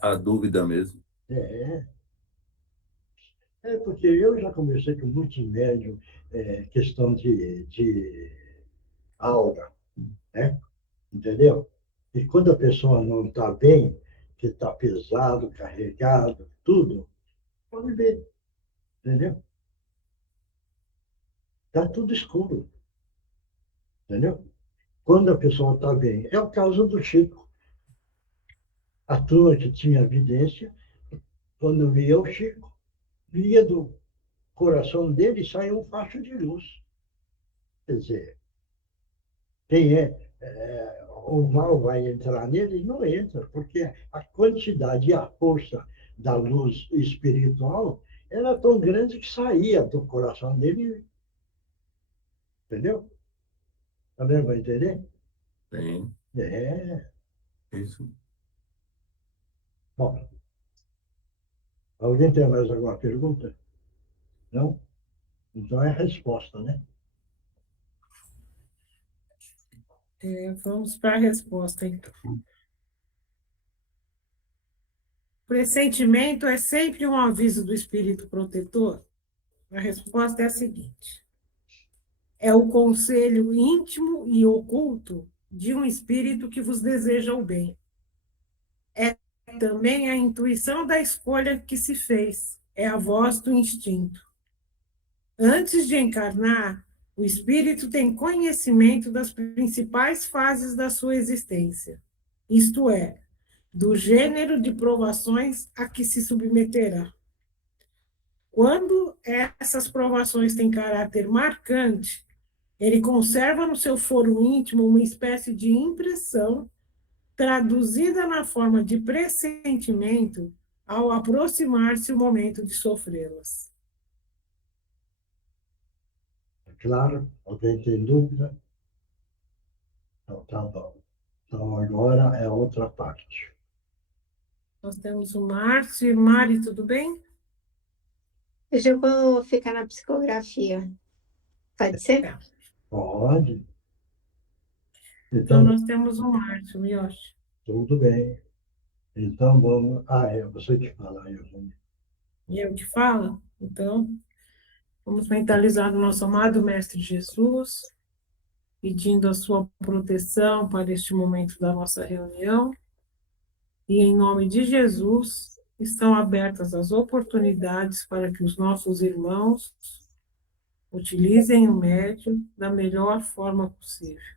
a dúvida mesmo. É. É porque eu já conversei com muitos médiums, questão de aura, né? Entendeu? E quando a pessoa não está bem, que está pesado, carregado, tudo, pode ver, entendeu? Está tudo escuro, entendeu? Quando a pessoa está bem. É o caso do Chico. A turma que tinha evidência, quando via o Chico, via do coração dele sair um facho de luz. Quer dizer, quem o mal vai entrar nele? Não entra, porque a quantidade e a força da luz espiritual era tão grande que saía do coração dele. Entendeu? Tá vendo para entender? Tem, É. isso. Bom, alguém tem mais alguma pergunta? Não? Então é a resposta, né? Vamos para a resposta, então. Pressentimento é sempre um aviso do espírito protetor? A resposta é a seguinte: é o conselho íntimo e oculto de um espírito que vos deseja o bem. É também a intuição da escolha que se fez, é a voz do instinto. Antes de encarnar, o espírito tem conhecimento das principais fases da sua existência, isto é, do gênero de provações a que se submeterá. Quando essas provações têm caráter marcante, ele conserva no seu foro íntimo uma espécie de impressão traduzida na forma de pressentimento ao aproximar-se o momento de sofrê-las. Claro? Alguém tem dúvida? Então, tá bom. Então, agora é outra parte. Nós temos o Márcio. Mari, tudo bem? Hoje eu vou ficar na psicografia. Pode ser? Pode. Então, Então, nós temos o Márcio, Miyoshi. tudo bem. Então, vamos... você que fala aí. E eu que falo? Então, vamos mentalizar o nosso amado Mestre Jesus, pedindo a sua proteção para este momento da nossa reunião. E, em nome de Jesus, estão abertas as oportunidades para que os nossos irmãos utilizem o médium da melhor forma possível.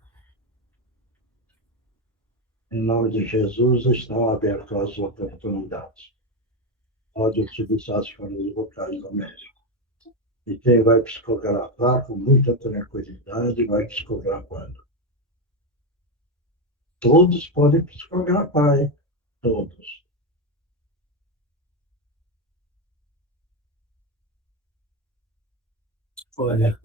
Em nome de Jesus, estão abertas as oportunidades. Pode utilizar as folhas vocais do médico. E quem vai psicografar com muita tranquilidade vai psicografando. Todos podem psicografar, hein? Todos. Olha,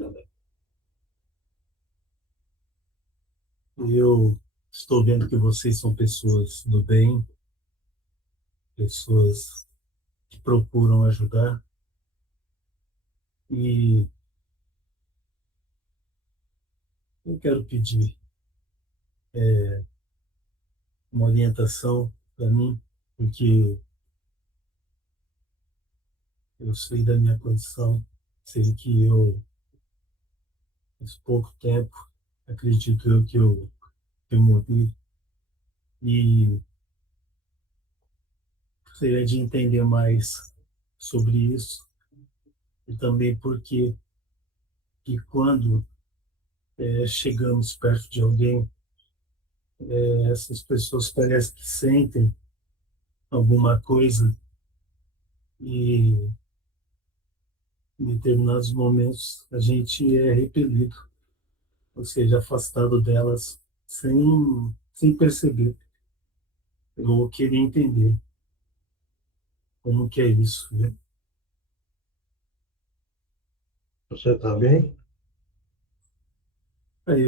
eu estou vendo que vocês são pessoas do bem, pessoas que procuram ajudar. E eu quero pedir uma orientação para mim, porque eu sei da minha condição, sei que eu, nesse pouco tempo, acredito eu que eu morri. E gostaria de entender mais sobre isso e também porque que quando chegamos perto de alguém, essas pessoas parecem que sentem alguma coisa e em determinados momentos a gente é repelido, ou seja, afastado delas sem perceber. Eu queria entender como que é isso, né? Você está bem? Aí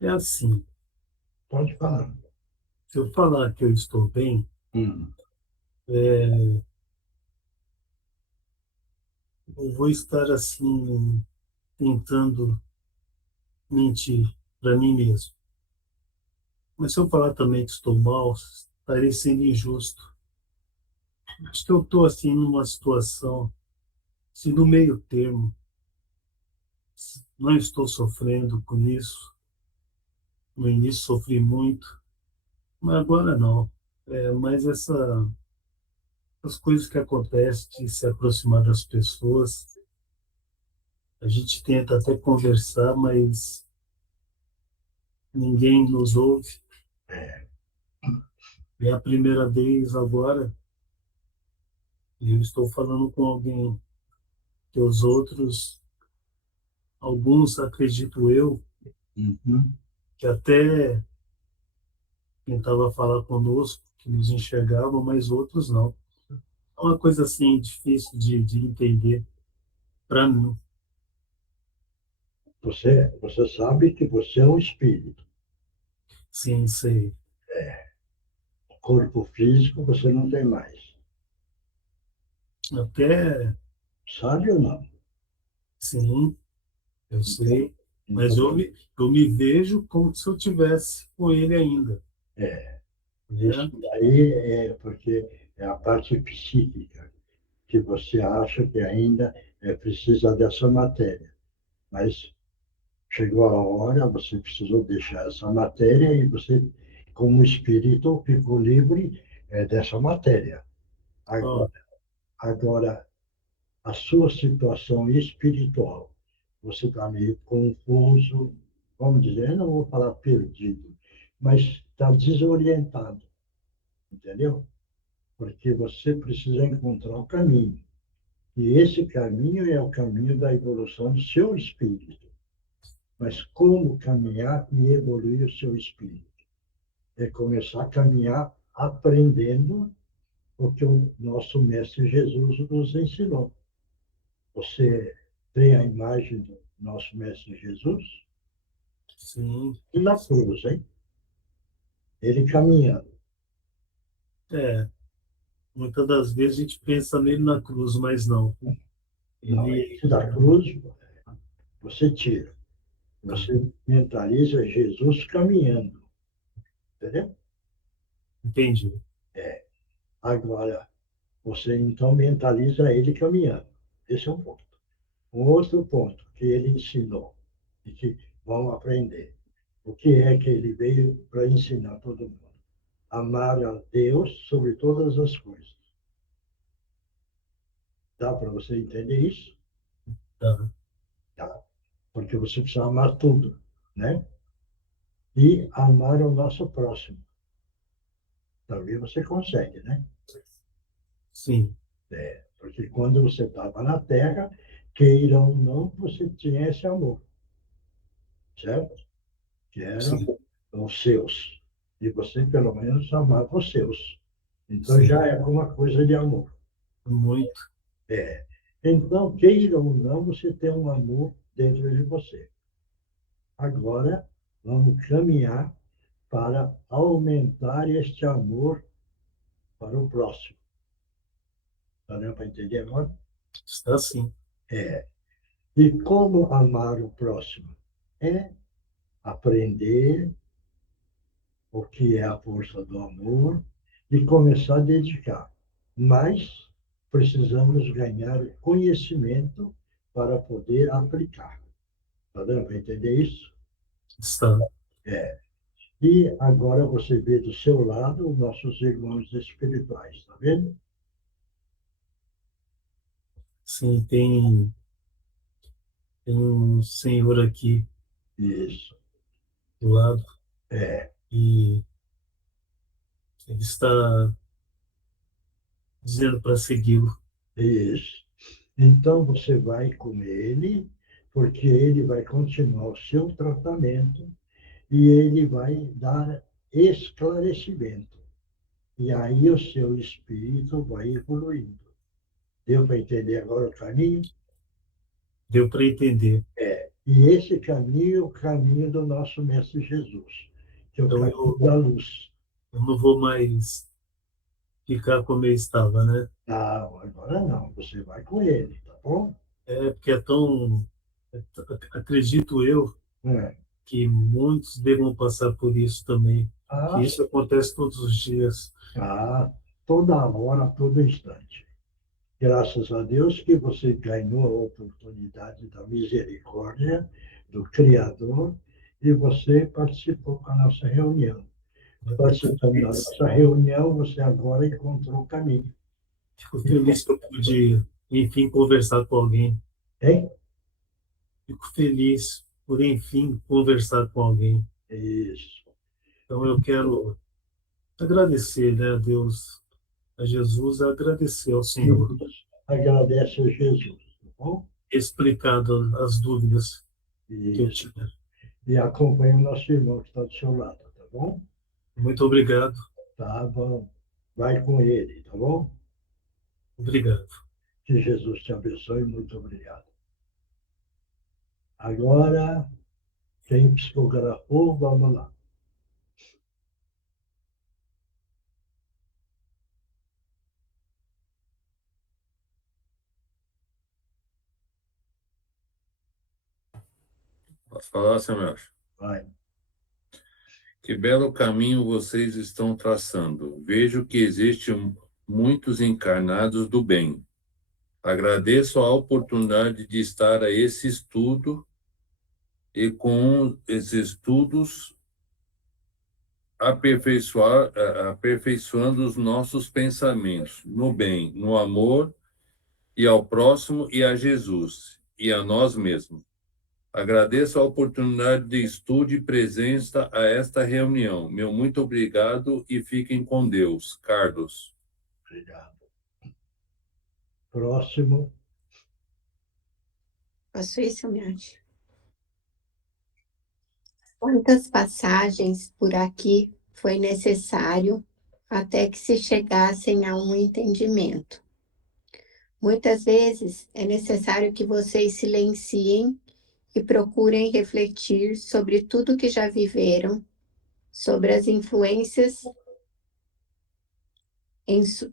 é assim, Pode falar. se eu falar que eu estou bem, eu vou estar assim tentando mentir para mim mesmo. Mas se eu falar também que estou mal, estarei sendo injusto. Acho que eu estou assim numa situação, assim, no meio termo. Não estou sofrendo com isso. No início sofri muito, mas agora não. Mas as coisas que acontecem de se aproximar das pessoas, a gente tenta até conversar, mas ninguém nos ouve. É a primeira vez agora e eu estou falando com alguém que os outros, alguns, acredito eu, que até tentava falar conosco, que nos enxergavam, mas outros não. É uma coisa assim difícil de entender para mim. Você sabe que você é um espírito. Sim, sei. Corpo físico você não tem mais. Até, Sabe ou não? sim, eu sei. Mas Então, eu me vejo como se eu tivesse com ele ainda. isso Né? daí é porque é a parte psíquica, que você acha que ainda precisa dessa matéria. Mas chegou a hora, você precisou deixar essa matéria e você, como espírito, ficou livre dessa matéria. Ó, Agora, a sua situação espiritual, você está meio confuso, vamos dizer, eu não vou falar perdido, mas está desorientado, entendeu? Porque você precisa encontrar o caminho. E esse caminho é o caminho da evolução do seu espírito. Mas como caminhar e evoluir o seu espírito? É começar a caminhar aprendendo o que o nosso Mestre Jesus nos ensinou. Você tem a imagem do nosso Mestre Jesus? sim. E na cruz, hein? Ele caminhando. Muitas das vezes a gente pensa nele na cruz, mas não. Não, Ele, esse da cruz, você tira. Você mentaliza Jesus caminhando. Entendeu? entendi. Agora, você então mentaliza ele caminhando. Esse é um ponto. Um outro ponto que ele ensinou e que vão aprender. O que é que ele veio para ensinar todo mundo? Amar a Deus sobre todas as coisas. Dá para você entender isso? Tá. Tá. Porque você precisa amar tudo, né? E amar o nosso próximo. Talvez você consegue, né? Sim. Porque Porque quando você estava na Terra, queira ou não, você tinha esse amor, certo? Que eram Sim, os seus. E você, pelo menos, amava os seus. Então, sim, já é alguma coisa de amor. muito. É. Então, queira ou não, você tem um amor dentro de você. Agora, vamos caminhar para aumentar este amor para o próximo. Está dando para entender agora? Está assim. É. E como amar o próximo? É aprender o que é a força do amor e começar a dedicar. Mas precisamos ganhar conhecimento para poder aplicar. Está dando para entender isso? Está. É. E agora você vê do seu lado os nossos irmãos espirituais, está vendo? Sim, tem um senhor aqui Isso. do lado É, e ele está dizendo para segui-lo. isso. Então você vai com ele, porque ele vai continuar o seu tratamento e ele vai dar esclarecimento. E aí o seu espírito vai evoluindo. Deu para entender agora o caminho? Deu para entender. É. E esse caminho é o caminho do nosso Mestre Jesus, que é o Então caminho da luz. eu não vou mais ficar como eu estava, né? Não, agora não, você vai com ele, tá bom? É porque é tão. Acredito eu É. que muitos devam passar por isso também. Que Ah, isso acontece todos os dias. ah, toda hora, todo instante. Graças a Deus que você ganhou a oportunidade da misericórdia do Criador e você participou com a nossa reunião. Participando da nossa reunião, você agora encontrou o caminho. Fico feliz que eu pude, enfim, conversar com alguém. Hein? Fico feliz por, enfim, conversar com alguém. Isso. Então eu quero agradecer, né, a Deus, a Jesus, agradecer ao Senhor, Agradece a Jesus, tá bom? explicado as dúvidas que eu Isso. tinha. E acompanha o nosso irmão que está do seu lado, tá bom? Muito obrigado. Tá bom. Vai com ele, tá bom? Obrigado. Que Jesus te abençoe. Muito obrigado. Agora, quem psicografou, vamos lá. Posso falar, Samuel? Vai. Que belo caminho vocês estão traçando. Vejo que existem muitos encarnados do bem. Agradeço a oportunidade de estar a esse estudo e com esses estudos aperfeiçoando os nossos pensamentos no bem, no amor e ao próximo e a Jesus e a nós mesmos. Agradeço a oportunidade de estudo e presença a esta reunião. Meu muito obrigado e fiquem com Deus. Carlos. Obrigado. Próximo. Posso ir, seu Miotti? Quantas passagens por aqui foi necessário até que se chegassem a um entendimento? Muitas vezes é necessário que vocês silenciem e procurem refletir sobre tudo que já viveram, sobre as influências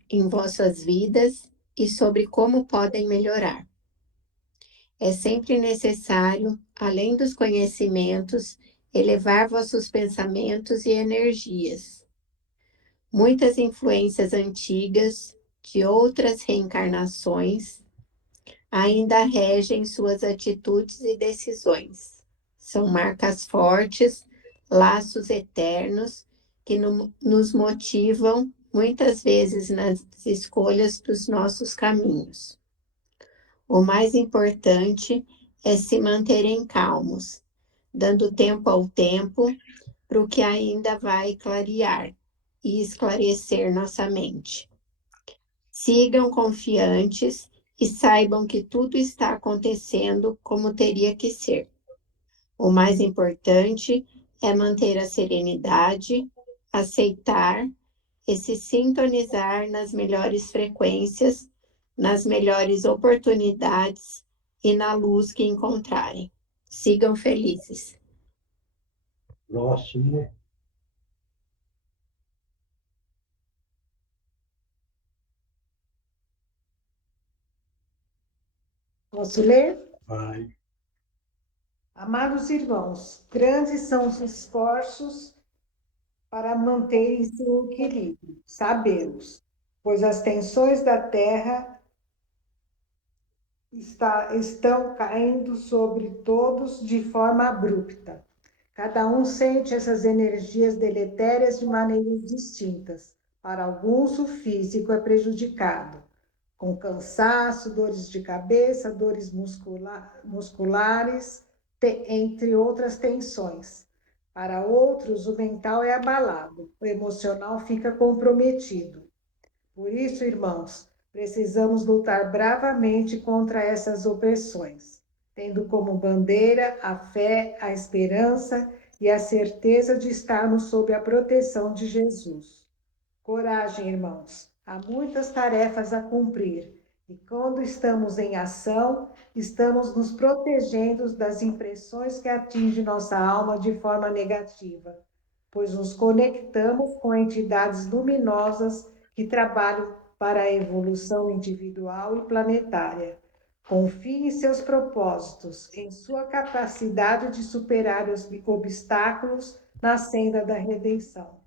em vossas vidas e sobre como podem melhorar. É sempre necessário, além dos conhecimentos, elevar vossos pensamentos e energias. Muitas influências antigas de outras reencarnações ainda regem suas atitudes e decisões. São marcas fortes, laços eternos que nos motivam muitas vezes nas escolhas dos nossos caminhos. O mais importante é se manterem calmos, dando tempo ao tempo para o que ainda vai clarear e esclarecer nossa mente. Sigam confiantes e saibam que tudo está acontecendo como teria que ser. O mais importante é manter a serenidade, aceitar e se sintonizar nas melhores frequências, nas melhores oportunidades e na luz que encontrarem. Sigam felizes. Próximo. Posso ler? Vai. Amados irmãos, grandes são os esforços para manterem-se em equilíbrio, sabemos, pois as tensões da Terra estão caindo sobre todos de forma abrupta. Cada um sente essas energias deletérias de maneiras distintas. Para alguns, o físico é prejudicado, com cansaço, dores de cabeça, dores musculares, entre outras tensões. Para outros, o mental é abalado, o emocional fica comprometido. Por isso, irmãos, precisamos lutar bravamente contra essas opressões, tendo como bandeira a fé, a esperança e a certeza de estarmos sob a proteção de Jesus. Coragem, irmãos, há muitas tarefas a cumprir e quando estamos em ação, estamos nos protegendo das impressões que atingem nossa alma de forma negativa, pois nos conectamos com entidades luminosas que trabalham para a evolução individual e planetária. Confie em seus propósitos, em sua capacidade de superar os obstáculos na senda da redenção.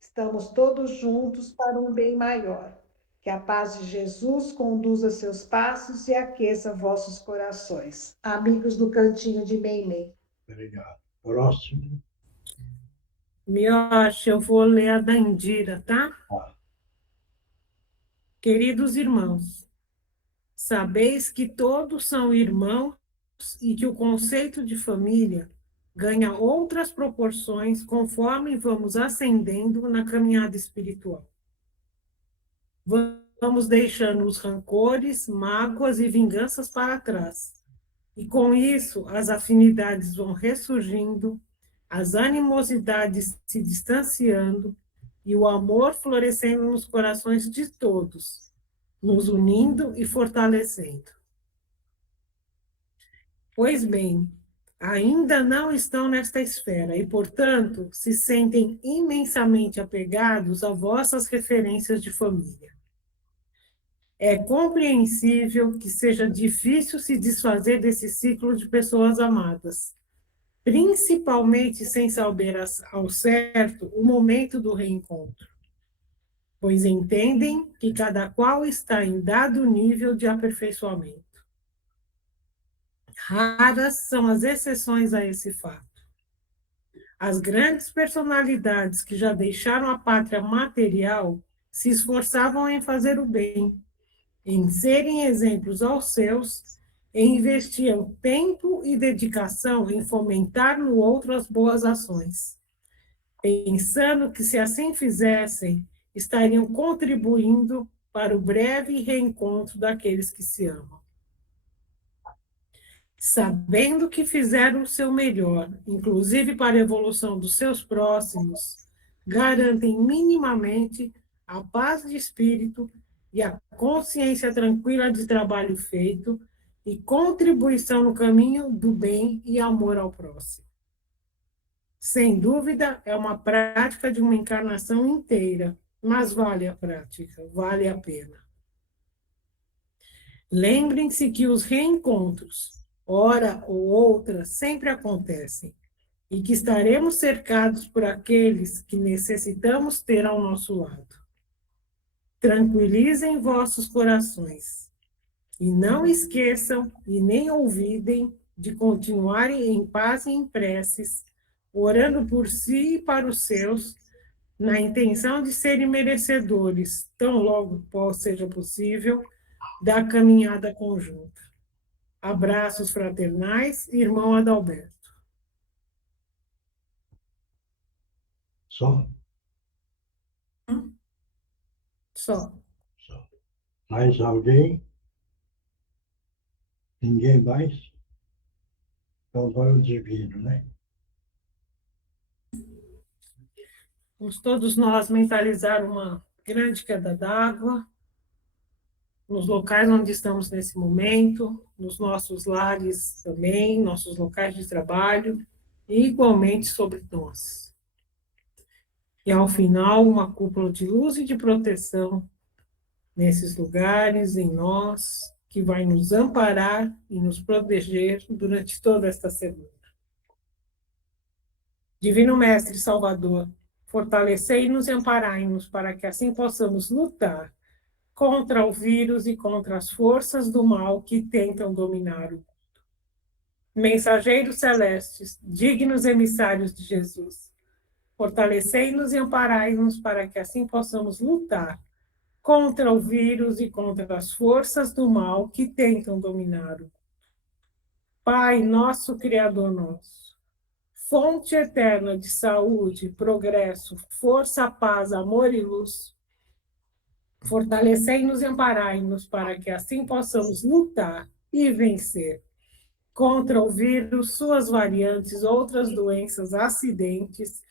Estamos todos juntos para um bem maior. Que a paz de Jesus conduza seus passos e aqueça vossos corações. Amigos do Cantinho de Meimei. Obrigado. Próximo. Mioche, eu vou ler a da Indira, tá? Queridos irmãos, sabeis que todos são irmãos e que o conceito de família ganha outras proporções conforme vamos ascendendo na caminhada espiritual. Vamos deixando os rancores, mágoas e vinganças para trás. E com isso, as afinidades vão ressurgindo, as animosidades se distanciando e o amor florescendo nos corações de todos, nos unindo e fortalecendo. Pois bem, ainda não estão nesta esfera e, portanto, se sentem imensamente apegados a vossas referências de família. É compreensível que seja difícil se desfazer desse ciclo de pessoas amadas, principalmente sem saber ao certo o momento do reencontro, pois entendem que cada qual está em dado nível de aperfeiçoamento. Raras são as exceções a esse fato. As grandes personalidades que já deixaram a pátria material se esforçavam em fazer o bem, em serem exemplos aos seus, e investiam tempo e dedicação em fomentar no outro as boas ações, pensando que se assim fizessem, estariam contribuindo para o breve reencontro daqueles que se amam. Sabendo que fizeram o seu melhor, inclusive para a evolução dos seus próximos, garantem minimamente a paz de espírito e a consciência tranquila de trabalho feito e contribuição no caminho do bem e amor ao próximo. Sem dúvida, é uma prática de uma encarnação inteira, mas vale a prática, vale a pena. Lembrem-se que os reencontros, hora ou outra, sempre acontecem, e que estaremos cercados por aqueles que necessitamos ter ao nosso lado. Tranquilizem vossos corações, e não esqueçam e nem olvidem de continuarem em paz e em preces, orando por si e para os seus, na intenção de serem merecedores, tão logo seja possível, da caminhada conjunta. Abraços fraternais, irmão Adalberto. Só? Só. Só. Mais alguém? Ninguém mais. Então, agora o divino, né? Vamos todos nós mentalizar uma grande queda d'água nos locais onde estamos nesse momento, nos nossos lares também, nossos locais de trabalho, e igualmente sobre nós. E ao final, uma cúpula de luz e de proteção nesses lugares, em nós, que vai nos amparar e nos proteger durante toda esta semana. Divino Mestre Salvador, fortalecei-nos e amparai-nos para que assim possamos lutar contra o vírus e contra as forças do mal que tentam dominar o mundo. Mensageiros celestes, dignos emissários de Jesus, fortalecei-nos e amparai-nos para que assim possamos lutar contra o vírus e contra as forças do mal que tentam dominar o mundo. Pai nosso, Criador nosso, fonte eterna de saúde, progresso, força, paz, amor e luz, fortalecei-nos e amparai-nos para que assim possamos lutar e vencer contra o vírus, suas variantes, outras doenças, acidentes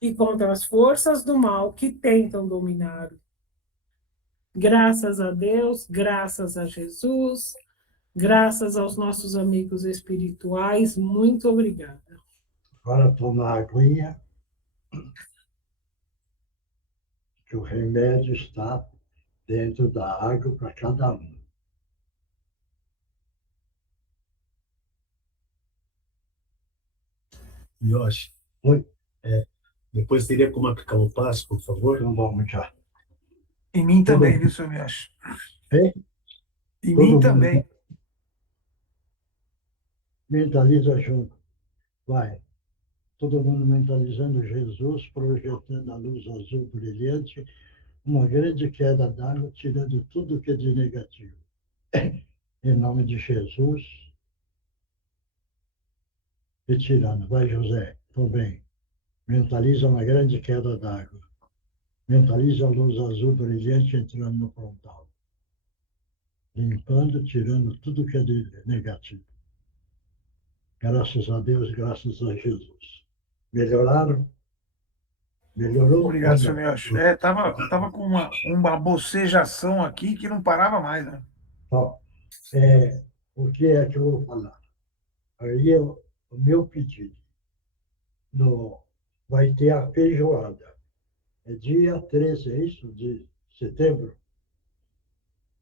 e contra as forças do mal que tentam dominar. Graças a Deus, graças a Jesus, graças aos nossos amigos espirituais, muito obrigada. Agora toma a aguinha, que o remédio está dentro da água para cada um. Yoshi, Oi? depois teria como aplicar o passo, por favor? Então vamos já. Em mim Todo também, mundo. viu, seu Miyashi? Hein? Em Todo mim mundo. também. Mentaliza junto. Vai. Todo mundo mentalizando Jesus, projetando a luz azul brilhante, uma grande queda d'água, tirando tudo que é de negativo. Em nome de Jesus. Retirando. Vai, José. Estou bem. Mentaliza uma grande queda d'água. Mentaliza a luz azul brilhante entrando no frontal. Limpando, tirando tudo que é de negativo. Graças a Deus, graças a Jesus. Melhoraram? Melhorou? Obrigado, seu Miyashi. Tava com uma bocejação aqui que não parava mais, né? Ó, o que é que eu vou falar? Aí é o meu pedido. Vai ter a feijoada. É dia 13, é isso? De setembro?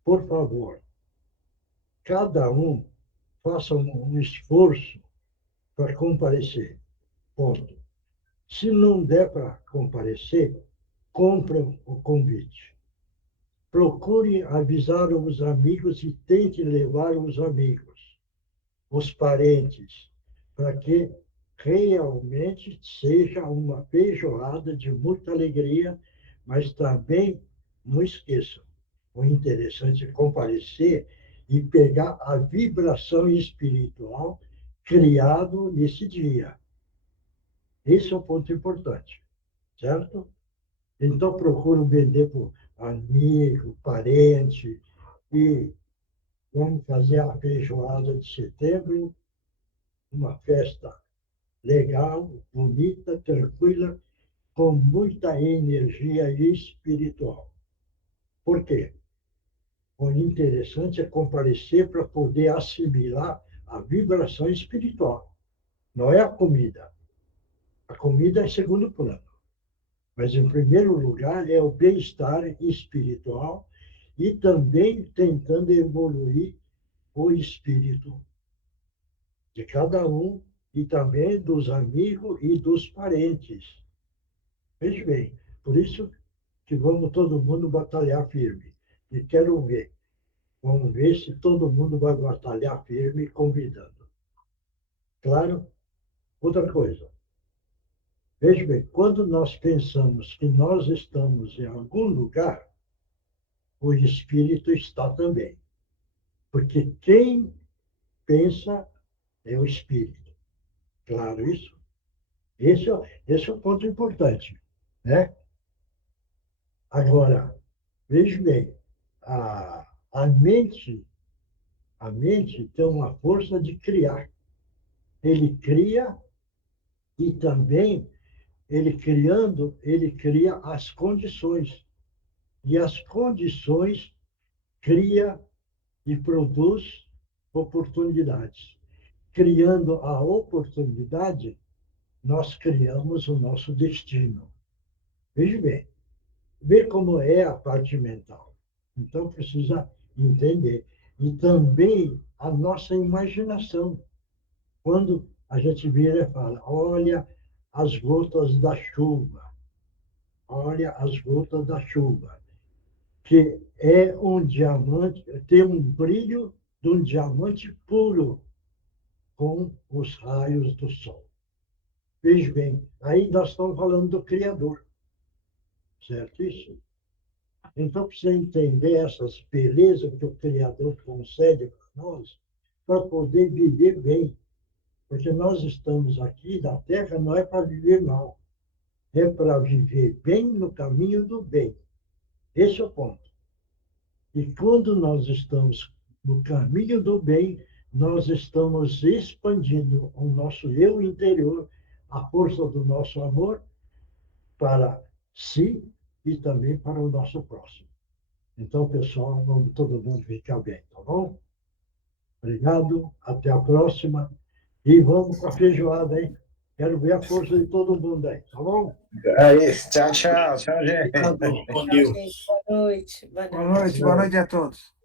Por favor, cada um faça um esforço para comparecer. Ponto. Se não der para comparecer, compre o convite. Procure avisar os amigos e tente levar os amigos, os parentes, para que realmente seja uma feijoada de muita alegria, mas também não esqueçam, o interessante é comparecer e pegar a vibração espiritual criado nesse dia. Esse é o ponto importante, certo? Então, procuro vender para amigo, parente, e vamos fazer a feijoada de setembro, uma festa legal, bonita, tranquila, com muita energia espiritual. Por quê? O interessante é comparecer para poder assimilar a vibração espiritual. Não é a comida. A comida é segundo plano. Mas, em primeiro lugar, é o bem-estar espiritual e também tentando evoluir o espírito de cada um e também dos amigos e dos parentes. Veja bem, por isso que vamos todo mundo batalhar firme. E quero ver. Vamos ver se todo mundo vai batalhar firme convidando. Claro? Outra coisa. Veja bem, quando nós pensamos que nós estamos em algum lugar, o espírito está também. Porque quem pensa é o espírito. Claro isso? Esse é o ponto importante, né? Agora, veja bem, a mente A mente tem uma força de criar. Ele cria e também, ele criando, ele cria as condições. E as condições cria e produz oportunidades. Criando a oportunidade, nós criamos o nosso destino. Veja bem, vê como é a parte mental. Então, precisa entender. E também a nossa imaginação. Quando a gente vira e fala, olha as gotas da chuva, olha as gotas da chuva, que é um diamante, tem um brilho de um diamante puro com os raios do sol. Veja bem, aí nós estamos falando do Criador, certo isso? Então, precisa entender essas belezas que o Criador concede para nós, para poder viver bem. Porque nós estamos aqui na Terra não é para viver mal, é para viver bem no caminho do bem. Esse é o ponto. E quando nós estamos no caminho do bem, nós estamos expandindo o nosso eu interior, a força do nosso amor para si e também para o nosso próximo. Então, pessoal, vamos todo mundo ficar bem, tá bom? Obrigado, até a próxima. E vamos com a feijoada, hein? Quero ver a força de todo mundo aí, tá bom? Aí, tchau, tchau, gente. Obrigado. Tchau, gente. Boa noite. Boa noite a todos.